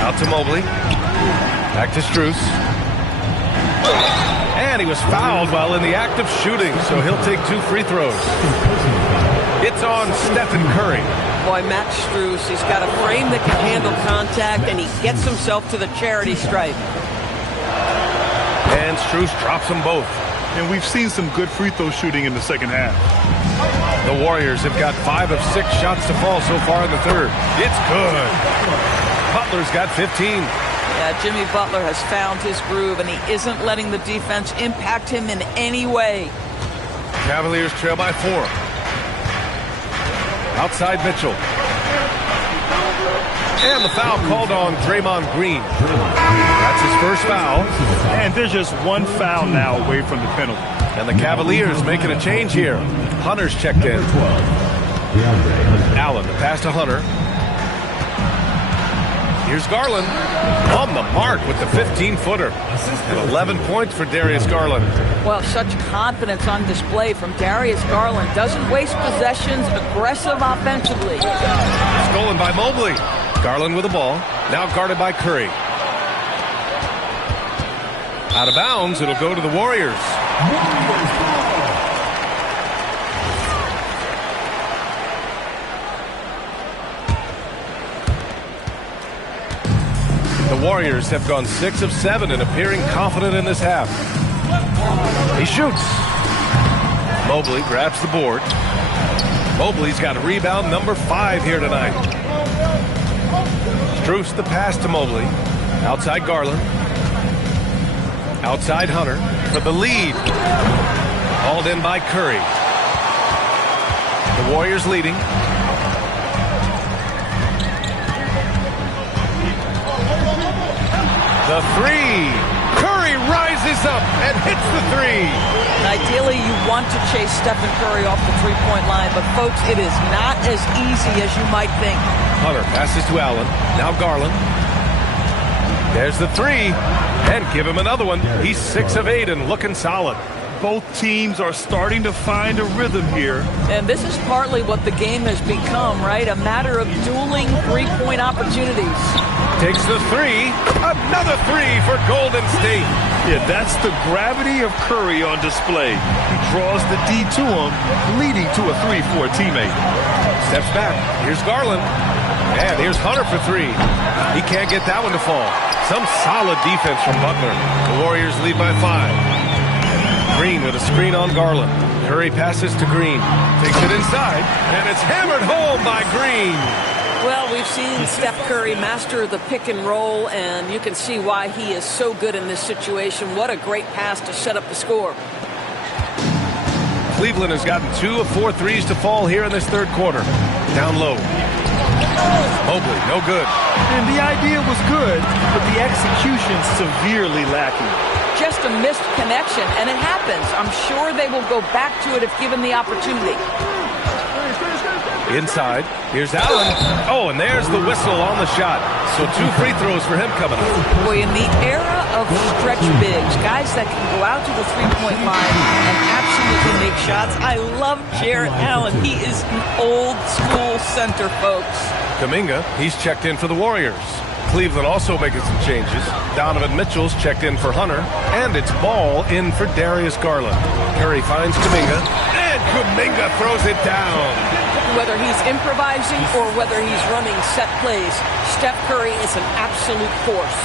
Out to Mobley. Back to Strus. And he was fouled while in the act of shooting, so he'll take 2 free throws. It's on Stephen Curry. Boy, Max Strus, he's got a frame that can handle contact, and he gets himself to the charity stripe. And Strus drops them both. And we've seen some good free throw shooting in the second half. The Warriors have got 5 of 6 shots to fall so far in the third. It's good. Butler's got 15. Yeah, Jimmy Butler has found his groove, and he isn't letting the defense impact him in any way. Cavaliers trail by 4. Outside Mitchell. And the foul called on Draymond Green. That's his first foul. And there's just one foul now away from the penalty. And the Cavaliers making a change here. Hunter's checked in. Allen, the pass to Hunter. Here's Garland on the mark with the 15-footer. And 11 points for Darius Garland. Well, such confidence on display from Darius Garland. Doesn't waste possessions, aggressive offensively. Stolen by Mobley. Garland with the ball. Now guarded by Curry. Out of bounds, it'll go to the Warriors. The Warriors have gone 6 of 7 and appearing confident in this half. He shoots. Mobley grabs the board. Mobley's got rebound number 5 here tonight. Strus the pass to Mobley. Outside Garland. Outside Hunter. for the lead. Hauled in by Curry. The Warriors leading. The three. Curry rises up and hits the three. Ideally, you want to chase Stephen Curry off the three-point line, but folks, it is not as easy as you might think. Hunter passes to Allen. Now Garland. There's the three. And give him another one. He's 6 of 8 and looking solid. Both teams are starting to find a rhythm here. And this is partly what the game has become, right? A matter of dueling three-point opportunities. Takes the three. Another three for Golden State. Yeah, that's the gravity of Curry on display. He draws the D to him, leading to a three for a teammate. Steps back. Here's Garland. And here's Hunter for three. He can't get that one to fall. Some solid defense from Butler. The Warriors lead by 5. Green with a screen on Garland. Curry passes to Green. Takes it inside, and it's hammered home by Green. Well, we've seen Steph Curry master the pick and roll, and you can see why he is so good in this situation. What a great pass to set up the score. Cleveland has gotten 2 of 4 threes to fall here in this third quarter. Down low. Mobley, no good. And the idea was good, but the execution severely lacking. Just a missed connection, and it happens. I'm sure they will go back to it if given the opportunity. Inside, here's Allen. Oh, and there's the whistle on the shot. So 2 free throws for him coming up. Boy, in the era of stretch bigs, guys that can go out to the three-point line and absolutely make shots, I love Jarrett Allen. He is an old-school center, folks. Kuminga, he's checked in for the Warriors. Cleveland also making some changes. Donovan Mitchell's checked in for Hunter, and it's Ball in for Darius Garland. Curry finds Kuminga, and Kuminga throws it down. Whether he's improvising or whether he's running set plays, Steph Curry is an absolute force.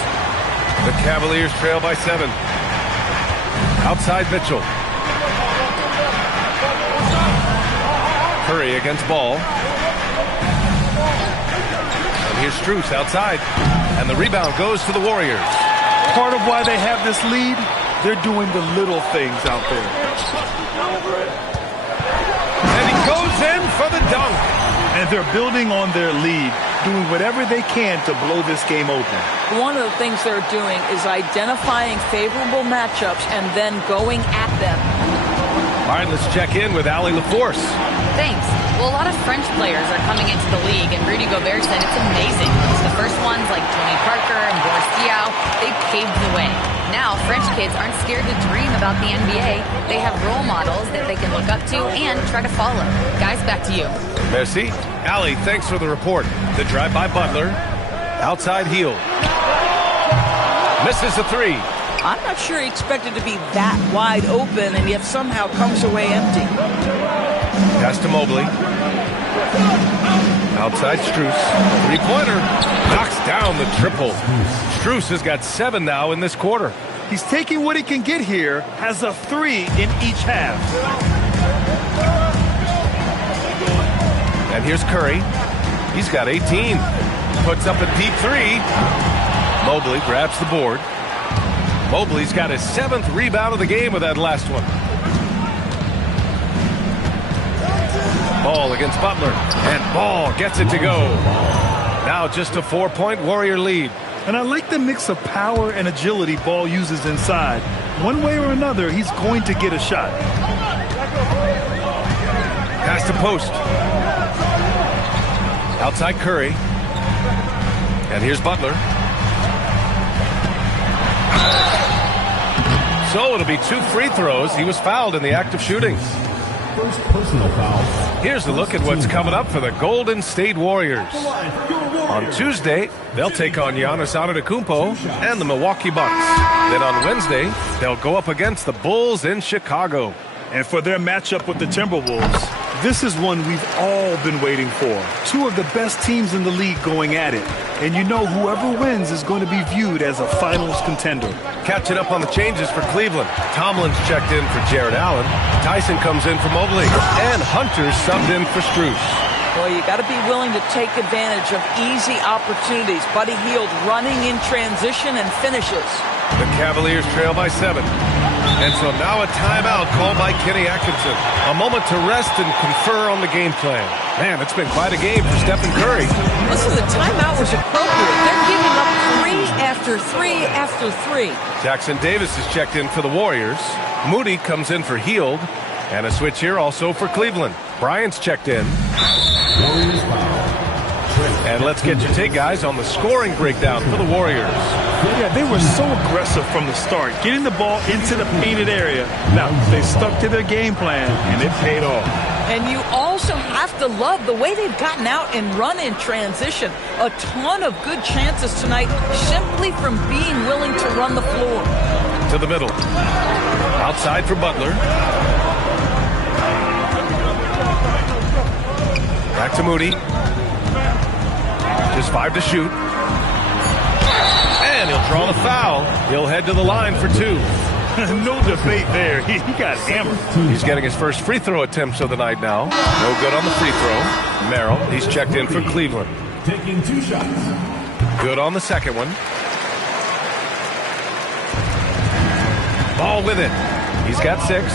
The Cavaliers trail by 7. Outside Mitchell. Curry against Ball. Here's Strus outside, and the rebound goes to the Warriors. Part of why they have this lead, they're doing the little things out there. And he goes in for the dunk. And they're building on their lead, doing whatever they can to blow this game open. One of the things they're doing is identifying favorable matchups and then going at them. All right, let's check in with Allie LaForce. Thanks. Well, a lot of French players are coming into the league, and Rudy Gobert said it's amazing. It's the first ones like Tony Parker and Boris Diaw, they paved the way. Now, French kids aren't scared to dream about the NBA. They have role models that they can look up to and try to follow. Guys, back to you. Merci. Allie, thanks for the report. The drive by Butler. Outside heel. Misses the three. I'm not sure he expected to be that wide open, and yet somehow comes away empty. Pass to Mobley. Outside Strus. Three-pointer. Knocks down the triple. Strus has got 7 now in this quarter. He's taking what he can get here, has a 3 in each half. And here's Curry. He's got 18. Puts up a deep 3. Mobley grabs the board. Mobley's got his 7th rebound of the game with that last one. Ball against Butler, and Ball gets it to go. Now just a 4-point Warrior lead. And I like the mix of power and agility Ball uses inside. One way or another, he's going to get a shot. Pass to post. Outside Curry. And here's Butler. So it'll be 2 free throws. He was fouled in the act of shooting. First personal foul. Here's a look at what's coming up for the Golden State Warriors. On Tuesday, they'll take on Giannis Antetokounmpo and the Milwaukee Bucks. Then on Wednesday, they'll go up against the Bulls in Chicago. And for their matchup with the Timberwolves, this is one we've all been waiting for. 2 of the best teams in the league going at it. And you know whoever wins is going to be viewed as a finals contender. Catching up on the changes for Cleveland. Tomlin's checked in for Jarrett Allen. Tyson comes in for Mobley. And Hunter's subbed in for Strus. Well, you got to be willing to take advantage of easy opportunities. Buddy Hield running in transition and finishes. The Cavaliers trail by 7. And so now a timeout called by Kenny Atkinson. A moment to rest and confer on the game plan. Man, it's been quite a game for Stephen Curry. Listen, the timeout was appropriate. They're giving up 3 after 3 after 3. Jackson Davis is checked in for the Warriors. Moody comes in for Hield. And a switch here also for Cleveland. Bryant's checked in. Warriors foul. And let's get your take, guys, on the scoring breakdown for the Warriors. Yeah, they were so aggressive from the start, getting the ball into the painted area. Now, they stuck to their game plan, and it paid off. And you also have to love the way they've gotten out and run in transition. A ton of good chances tonight simply from being willing to run the floor. To the middle. Outside for Butler. Back to Moody. Just 5 to shoot. And he'll draw the foul. He'll head to the line for 2. No debate there. He got hammered. He's getting his first free throw attempts of the night now. No good on the free throw. Merrill, he's checked in for Cleveland. Taking 2 shots. Good on the second one. Ball with it. He's got 6.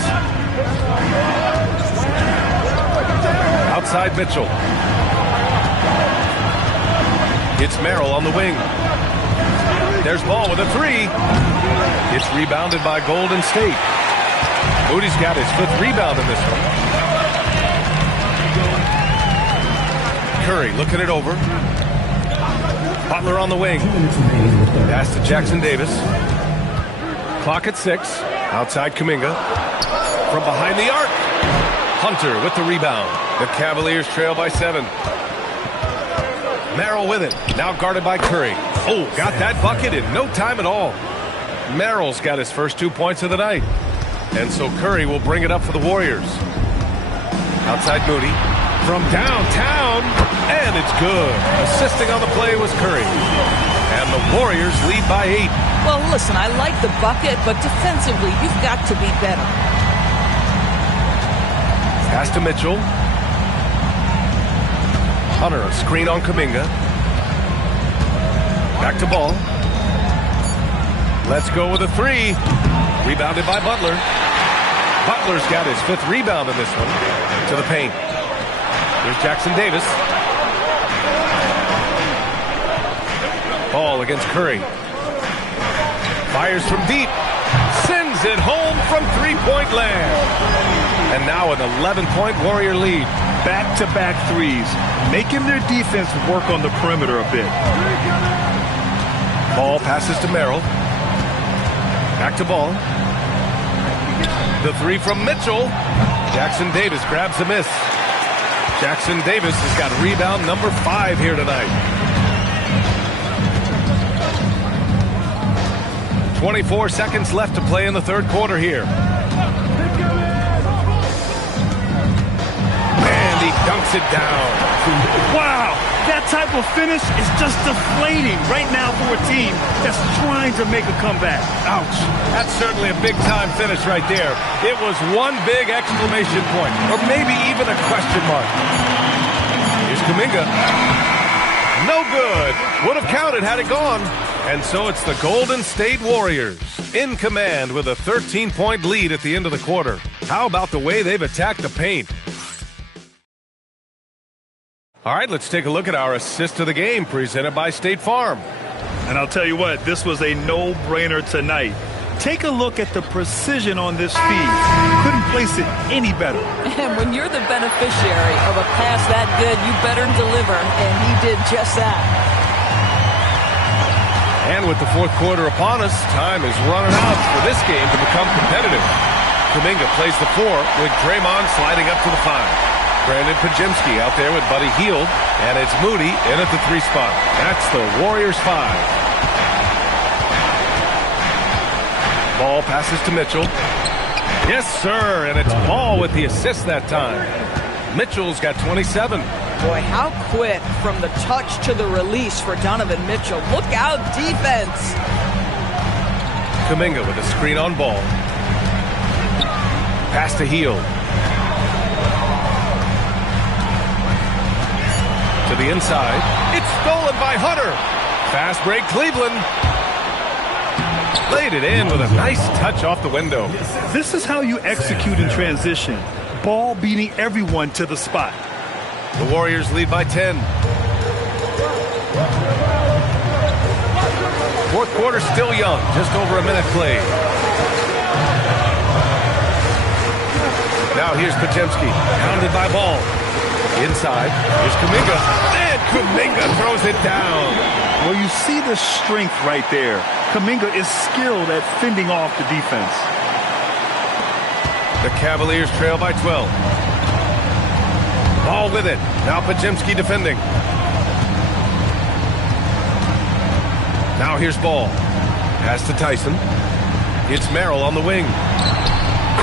Outside Mitchell. It's Merrill on the wing. There's Ball with a 3. It's rebounded by Golden State. Moody's got his 5th rebound in this one. Curry looking it over. Butler on the wing. Pass to Jackson Davis. Clock at 6. Outside Kuminga. From behind the arc. Hunter with the rebound. The Cavaliers trail by 7. Merrill with it. Now guarded by Curry. Oh, got that bucket in no time at all. Merrill's got his first 2 points of the night. And so Curry will bring it up for the Warriors. Outside Moody. From downtown. And it's good. Assisting on the play was Curry. And the Warriors lead by 8. Well, listen, I like the bucket, but defensively, you've got to be better. Pass to Mitchell. Hunter, a screen on Kuminga. Back to Ball. Let's go with a 3. Rebounded by Butler. Butler's got his 5th rebound in this one. To the paint. Here's Jackson Davis. Ball against Curry. Fires from deep. Sends it home from 3-point land. And now an 11-point Warrior lead. Back-to-back threes, making their defense work on the perimeter a bit. Ball passes to Merrill. Back to Ball. The 3 from Mitchell. Jackson Davis grabs the miss. Jackson Davis has got rebound number 5 here tonight. 24 seconds left to play in the third quarter here. And he dunks it down. Wow, that type of finish is just deflating right now for a team that's trying to make a comeback. Ouch. That's certainly a big-time finish right there. It was one big exclamation point, or maybe even a question mark. Here's Kuminga. No good. Would have counted had it gone. And so it's the Golden State Warriors in command with a 13-point lead at the end of the quarter. How about the way they've attacked the paint? All right, let's take a look at our assist of the game presented by State Farm. And I'll tell you what, this was a no-brainer tonight. Take a look at the precision on this feed. Couldn't place it any better. And when you're the beneficiary of a pass that good, you better deliver, and he did just that. And with the fourth quarter upon us, time is running out for this game to become competitive. Kuminga plays the 4 with Draymond sliding up to the 5. Brandon Pajemski out there with Buddy Hield, and it's Moody in at the 3 spot. That's the Warriors 5. Ball passes to Mitchell. Yes, sir, and it's Ball with the assist that time. Mitchell's got 27. Boy, how quick from the touch to the release for Donovan Mitchell. Look out, defense. Kuminga with a screen on Ball. Pass to Hield. To the inside. It's stolen by Hunter. Fast break Cleveland. Laid it in with a nice touch off the window. This is how you execute in transition. Ball beating everyone to the spot. The Warriors lead by 10. Fourth quarter still young, just over a minute played. Now here's Pajemski, pounded by Ball. Inside, here's Kuminga, and Kuminga throws it down. Well, you see the strength right there. Kuminga is skilled at fending off the defense. The Cavaliers trail by 12. Ball with it. Now Pajemski defending. Now here's Ball. Pass to Tyson. It's Merrill on the wing.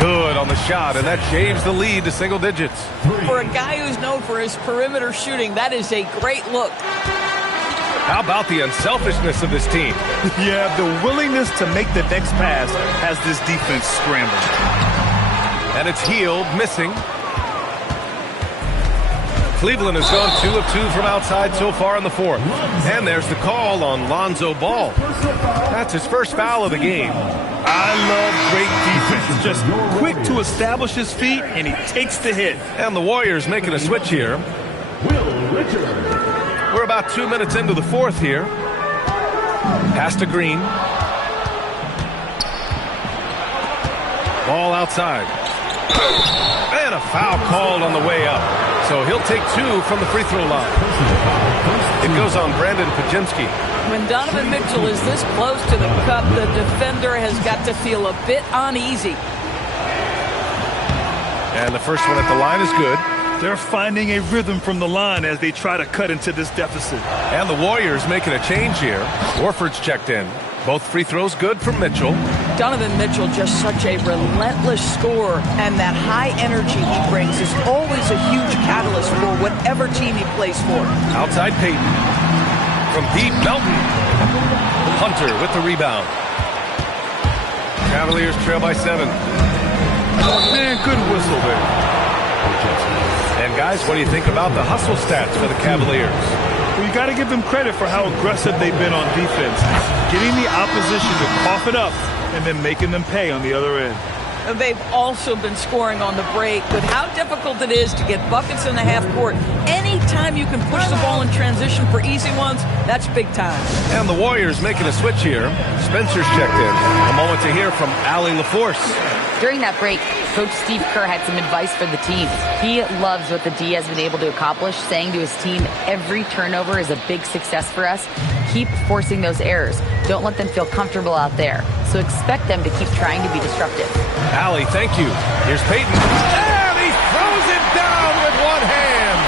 Good on the shot, and that shaves the lead to single digits. For a guy who's known for his perimeter shooting, that is a great look. How about the unselfishness of this team? Yeah, the willingness to make the next pass has this defense scrambling. And it's Hield missing. Cleveland has gone 2 of 2 from outside so far in the fourth. And there's the call on Lonzo Ball. That's his first foul of the game. I love great defense. Just quick to establish his feet, and he takes the hit. And the Warriors making a switch here. We're about 2 minutes into the fourth here. Pass to Green. Ball outside. And a foul called on the way up. So he'll take 2 from the free throw line. It goes on Brandon Pajemski. When Donovan Mitchell is this close to the cup, the defender has got to feel a bit uneasy. And the first one at the line is good. They're finding a rhythm from the line as they try to cut into this deficit. And the Warriors making a change here. Warford's checked in. Both free throws good from Mitchell. Donovan Mitchell, just such a relentless scorer, and that high energy he brings is always a huge catalyst for whatever team he plays for. Outside Payton. From deep, Melton. Hunter with the rebound. Cavaliers trail by 7. Man, good whistle there. And guys, what do you think about the hustle stats for the Cavaliers? Well, you got to give them credit for how aggressive they've been on defense. Getting the opposition to cough it up and then making them pay on the other end. They've also been scoring on the break. With how difficult it is to get buckets in the half court, anytime you can push the ball in transition for easy ones, that's big time. And the Warriors making a switch here. Spencer's checked in. A moment to hear from Allie LaForce. During that break, Coach Steve Kerr had some advice for the team. He loves what the D has been able to accomplish, saying to his team, every turnover is a big success for us. Keep forcing those errors. Don't let them feel comfortable out there. So expect them to keep trying to be disruptive. Allie, thank you. Here's Payton. And he throws it down with one hand.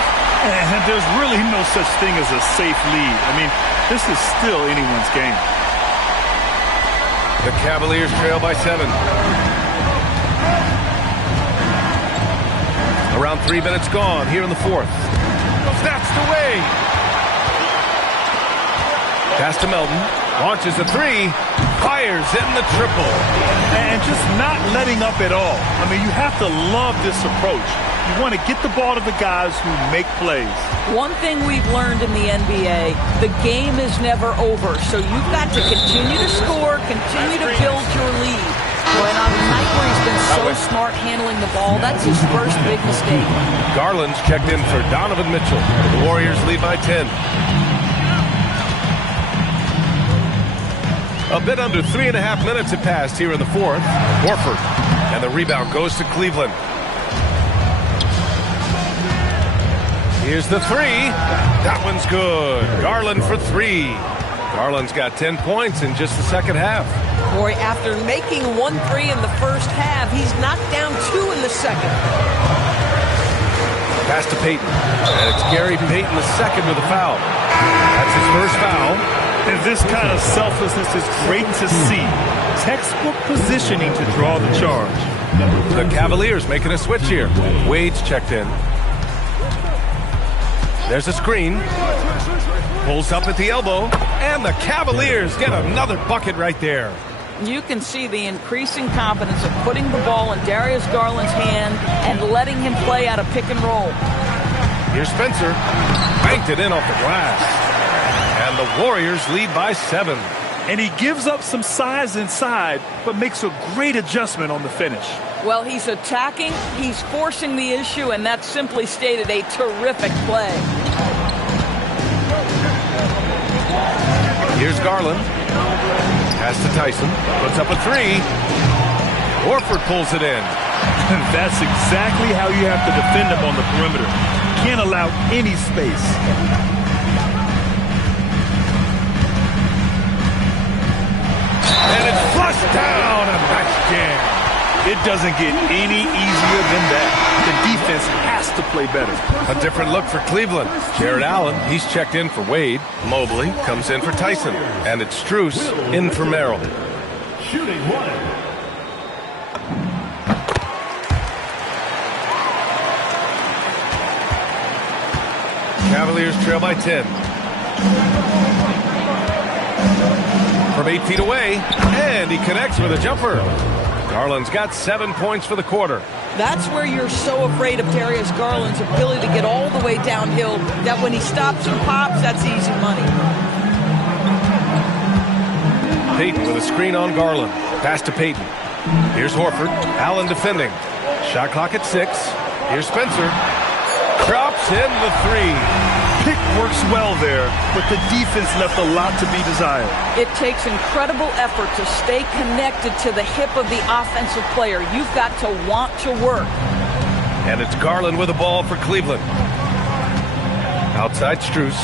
And there's really no such thing as a safe lead. I mean, this is still anyone's game. The Cavaliers trail by 7. Around 3 minutes gone here in the fourth. Snatched away. Pass to Melton. Launches a 3. Fires in the triple. And just not letting up at all. I mean, you have to love this approach. You want to get the ball to the guys who make plays. One thing we've learned in the NBA, the game is never over. So you've got to continue to score, continue to build your lead. And on a night where he's been so smart handling the ball, that's his first big mistake. Garland's checked in for Donovan Mitchell. The Warriors lead by 10. A bit under 3.5 minutes have passed here in the fourth. Warford. And the rebound goes to Cleveland. Here's the 3. That one's good. Garland for 3. Garland's got 10 points in just the second half. Boy, after making 1 3 in the first half, he's knocked down 2 in the second. Pass to Payton. And it's Gary Payton the second with a foul. That's his first foul. And this kind of selflessness is great to see. Textbook positioning to draw the charge. The Cavaliers making a switch here. Wade's checked in. There's a screen. Pulls up at the elbow. And the Cavaliers get another bucket right there. You can see the increasing confidence of putting the ball in Darius Garland's hand and letting him play out of pick and roll. Here's Spencer. Banked it in off the glass. And the Warriors lead by 7. And he gives up some size inside, but makes a great adjustment on the finish. Well, he's attacking, he's forcing the issue, and that's simply stated a terrific play. Here's Garland. Pass to Tyson. Puts up a three. Horford pulls it in. That's exactly how you have to defend him on the perimeter. Can't allow any space. And it's flushed down, a nice jam. It doesn't get any easier than that. The defense has to play better. A different look for Cleveland. Jared Allen, he's checked in for Wade. Mobley comes in for Tyson. And it's Strus in for Merrill. Shooting one. Cavaliers trail by 10. From 8 feet away, and he connects with a jumper. Garland's got 7 points for the quarter. That's where you're so afraid of Darius Garland's ability to get all the way downhill, that when he stops and pops, that's easy money. Payton with a screen on Garland. Pass to Payton. Here's Horford. Allen defending. Shot clock at 6. Here's Spencer. Drops in the three. Pick works well there, but the defense left a lot to be desired. It takes incredible effort to stay connected to the hip of the offensive player. You've got to want to work. And it's Garland with the ball for Cleveland. Outside Strus.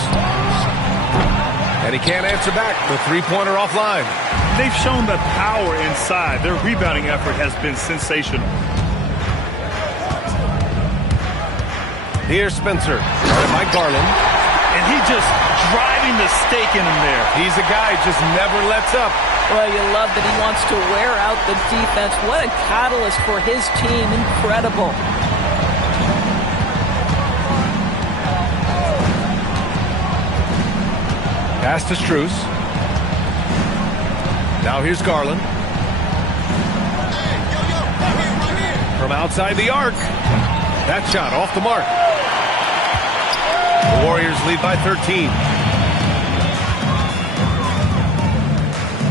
And he can't answer back. The three-pointer offline. They've shown the power inside. Their rebounding effort has been sensational. Here's Spencer. Guarded by Garland. And he just driving the stake in him there. He's a guy who just never lets up. Well, you love that he wants to wear out the defense. What a catalyst for his team. Incredible. Pass to Strus. Now here's Garland. From outside the arc. That shot off the mark. The Warriors lead by 13.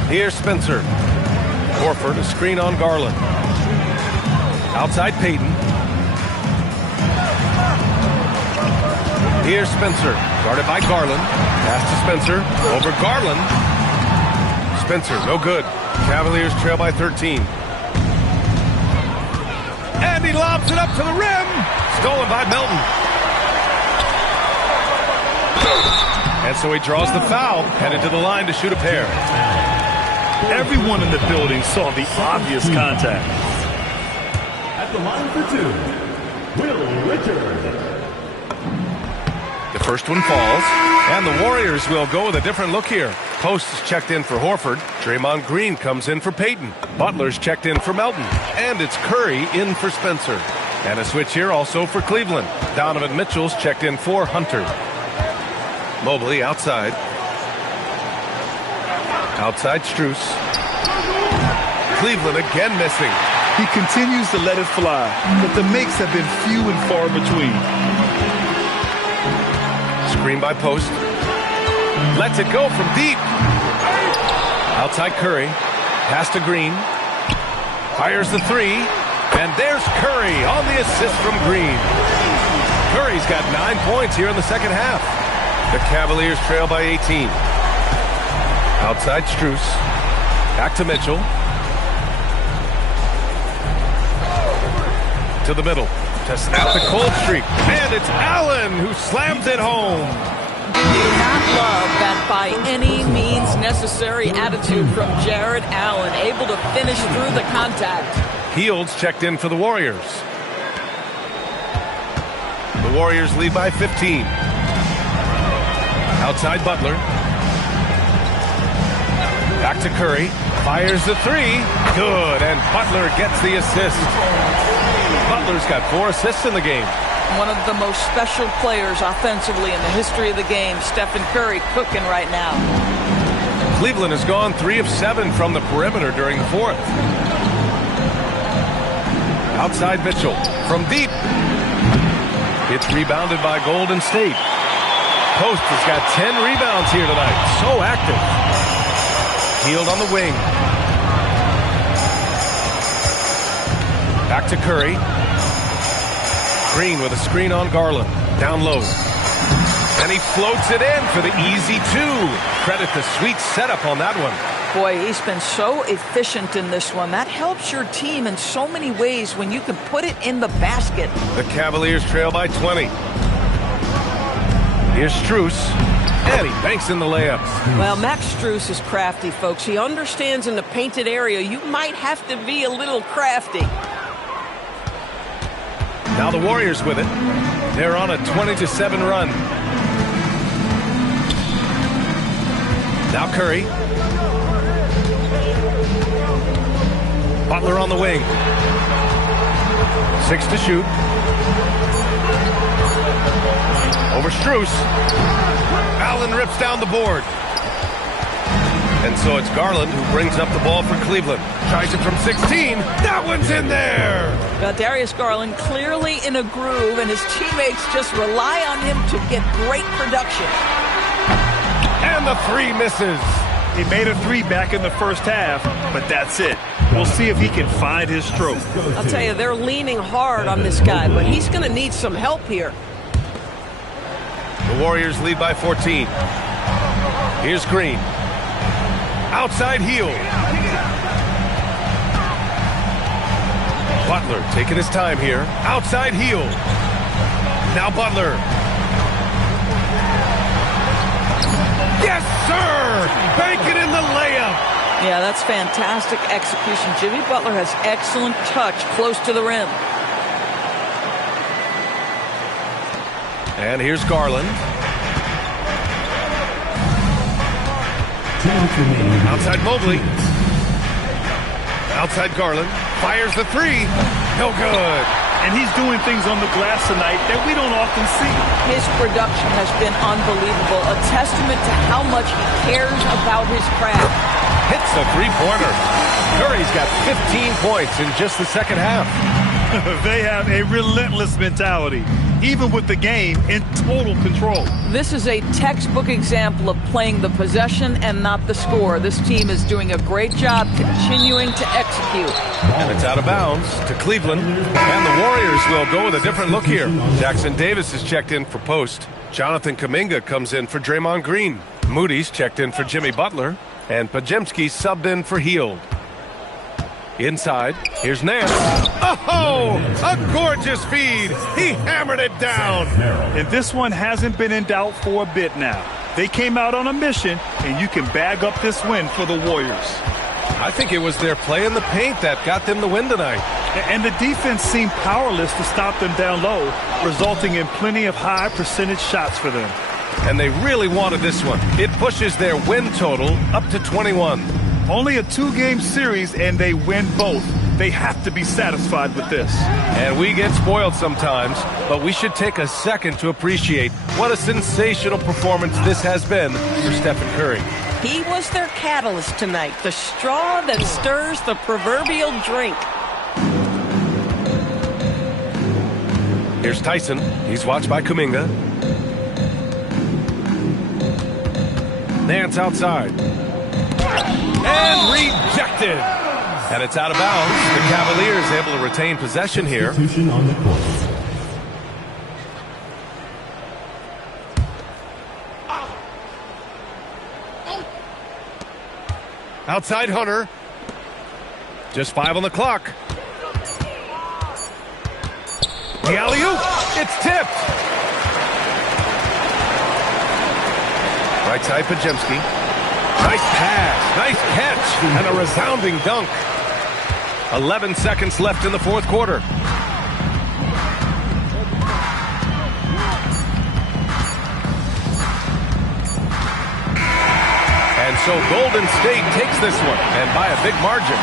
Here's Spencer. Horford, a screen on Garland. Outside Payton. Here's Spencer. Guarded by Garland. Pass to Spencer. Over Garland. Spencer, no good. Cavaliers trail by 13. And he lobs it up to the rim. Stolen by Melton. And so he draws the foul, headed to the line to shoot a pair. Everyone in the building saw the obvious contact. At the line for two, Will Richard. The first one falls, and the Warriors will go with a different look here. Post is checked in for Horford. Draymond Green comes in for Payton. Butler's checked in for Melton. And it's Curry in for Spencer. And a switch here also for Cleveland. Donovan Mitchell's checked in for Hunter. Mobley outside. Outside Strus. Cleveland again missing. He continues to let it fly, but the makes have been few and far between. Screen by Post. Lets it go from deep. Outside Curry. Pass to Green. Fires the three. And there's Curry on the assist from Green. Curry's got 9 points here in the second half. The Cavaliers trail by 18. Outside Strus. Back to Mitchell. To the middle. To snap the cold streak. And it's Allen who slams it home. Do you not love that by any means necessary attitude from Jared Allen, able to finish through the contact? Heald's checked in for the Warriors. The Warriors lead by 15. Outside Butler. Back to Curry. Fires the three. Good. And Butler gets the assist. Butler's got 4 assists in the game. One of the most special players offensively in the history of the game, Stephen Curry, cooking right now. Cleveland has gone 3 of 7 from the perimeter during the fourth. Outside Mitchell. From deep. It's rebounded by Golden State. Post has got 10 rebounds here tonight. So active. Hield on the wing. Back to Curry. Green with a screen on Garland. Down low. And he floats it in for the easy two. Credit the sweet setup on that one. Boy, he's been so efficient in this one. That helps your team in so many ways when you can put it in the basket. The Cavaliers trail by 20. Here's Strus. And he banks in the layups. Well, Max Strus is crafty, folks. He understands in the painted area you might have to be a little crafty. Now the Warriors with it. They're on a 20-7 run. Now Curry. Butler on the wing. 6 to shoot. Over Strus. Allen rips down the board. And so it's Garland who brings up the ball for Cleveland. Tries it from 16. That one's in there. Darius Garland clearly in a groove, and his teammates just rely on him to get great production. And the three misses. He made a three back in the first half, but that's it. We'll see if he can find his stroke. I'll tell you, they're leaning hard on this guy, but he's going to need some help here. The Warriors lead by 14. Here's Green. Outside Hield. Butler taking his time here. Outside Hield. Now Butler. Yes, sir! Bank it in the layup. Yeah, that's fantastic execution. Jimmy Butler has excellent touch close to the rim. And here's Garland. Outside Mobley. Outside Garland. Fires the three. No good. And he's doing things on the glass tonight that we don't often see. His production has been unbelievable. A testament to how much he cares about his craft. Hits a three-pointer. Curry's got 15 points in just the second half. They have a relentless mentality, even with the game in total control. This is a textbook example of playing the possession and not the score. This team is doing a great job continuing to execute. And it's out of bounds to Cleveland. And the Warriors will go with a different look here. Jackson Davis is checked in for post. Jonathan Kuminga comes in for Draymond Green. Moody's checked in for Jimmy Butler. And Pajemski subbed in for Hield. Inside, here's Nance. Oh, a gorgeous feed. He hammered it down. And this one hasn't been in doubt for a bit now. They came out on a mission, and you can bag up this win for the Warriors. I think it was their play in the paint that got them the win tonight. And the defense seemed powerless to stop them down low, resulting in plenty of high percentage shots for them. And they really wanted this one. It pushes their win total up to 21. Only a two-game series, and they win both. They have to be satisfied with this. And we get spoiled sometimes, but we should take a second to appreciate what a sensational performance this has been for Stephen Curry. He was their catalyst tonight, the straw that stirs the proverbial drink. Here's Tyson. He's watched by Kuminga. Nance outside. And rejected. And it's out of bounds. The Cavaliers able to retain possession here. On the court. Outside Hunter. Just 5 on the clock. The alley-oop. It's tipped. Right side Pajemski. Nice pass, nice catch, and a resounding dunk. 11 seconds left in the fourth quarter. And so Golden State takes this one, and by a big margin.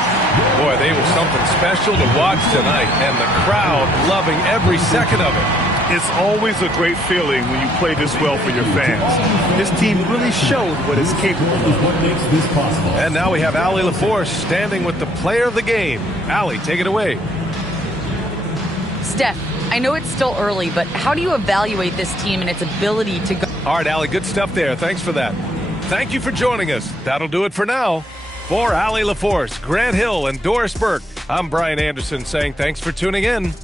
Boy, they were something special to watch tonight, and the crowd loving every second of it. It's always a great feeling when you play this well for your fans. This team really showed what it's capable of. What makes this possible? And now we have Allie LaForce standing with the player of the game. Allie, take it away. Steph, I know it's still early, but how do you evaluate this team and its ability to go? All right, Allie, good stuff there. Thanks for that. Thank you for joining us. That'll do it for now. For Allie LaForce, Grant Hill, and Doris Burke, I'm Brian Anderson saying thanks for tuning in.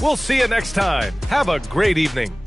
We'll see you next time. Have a great evening.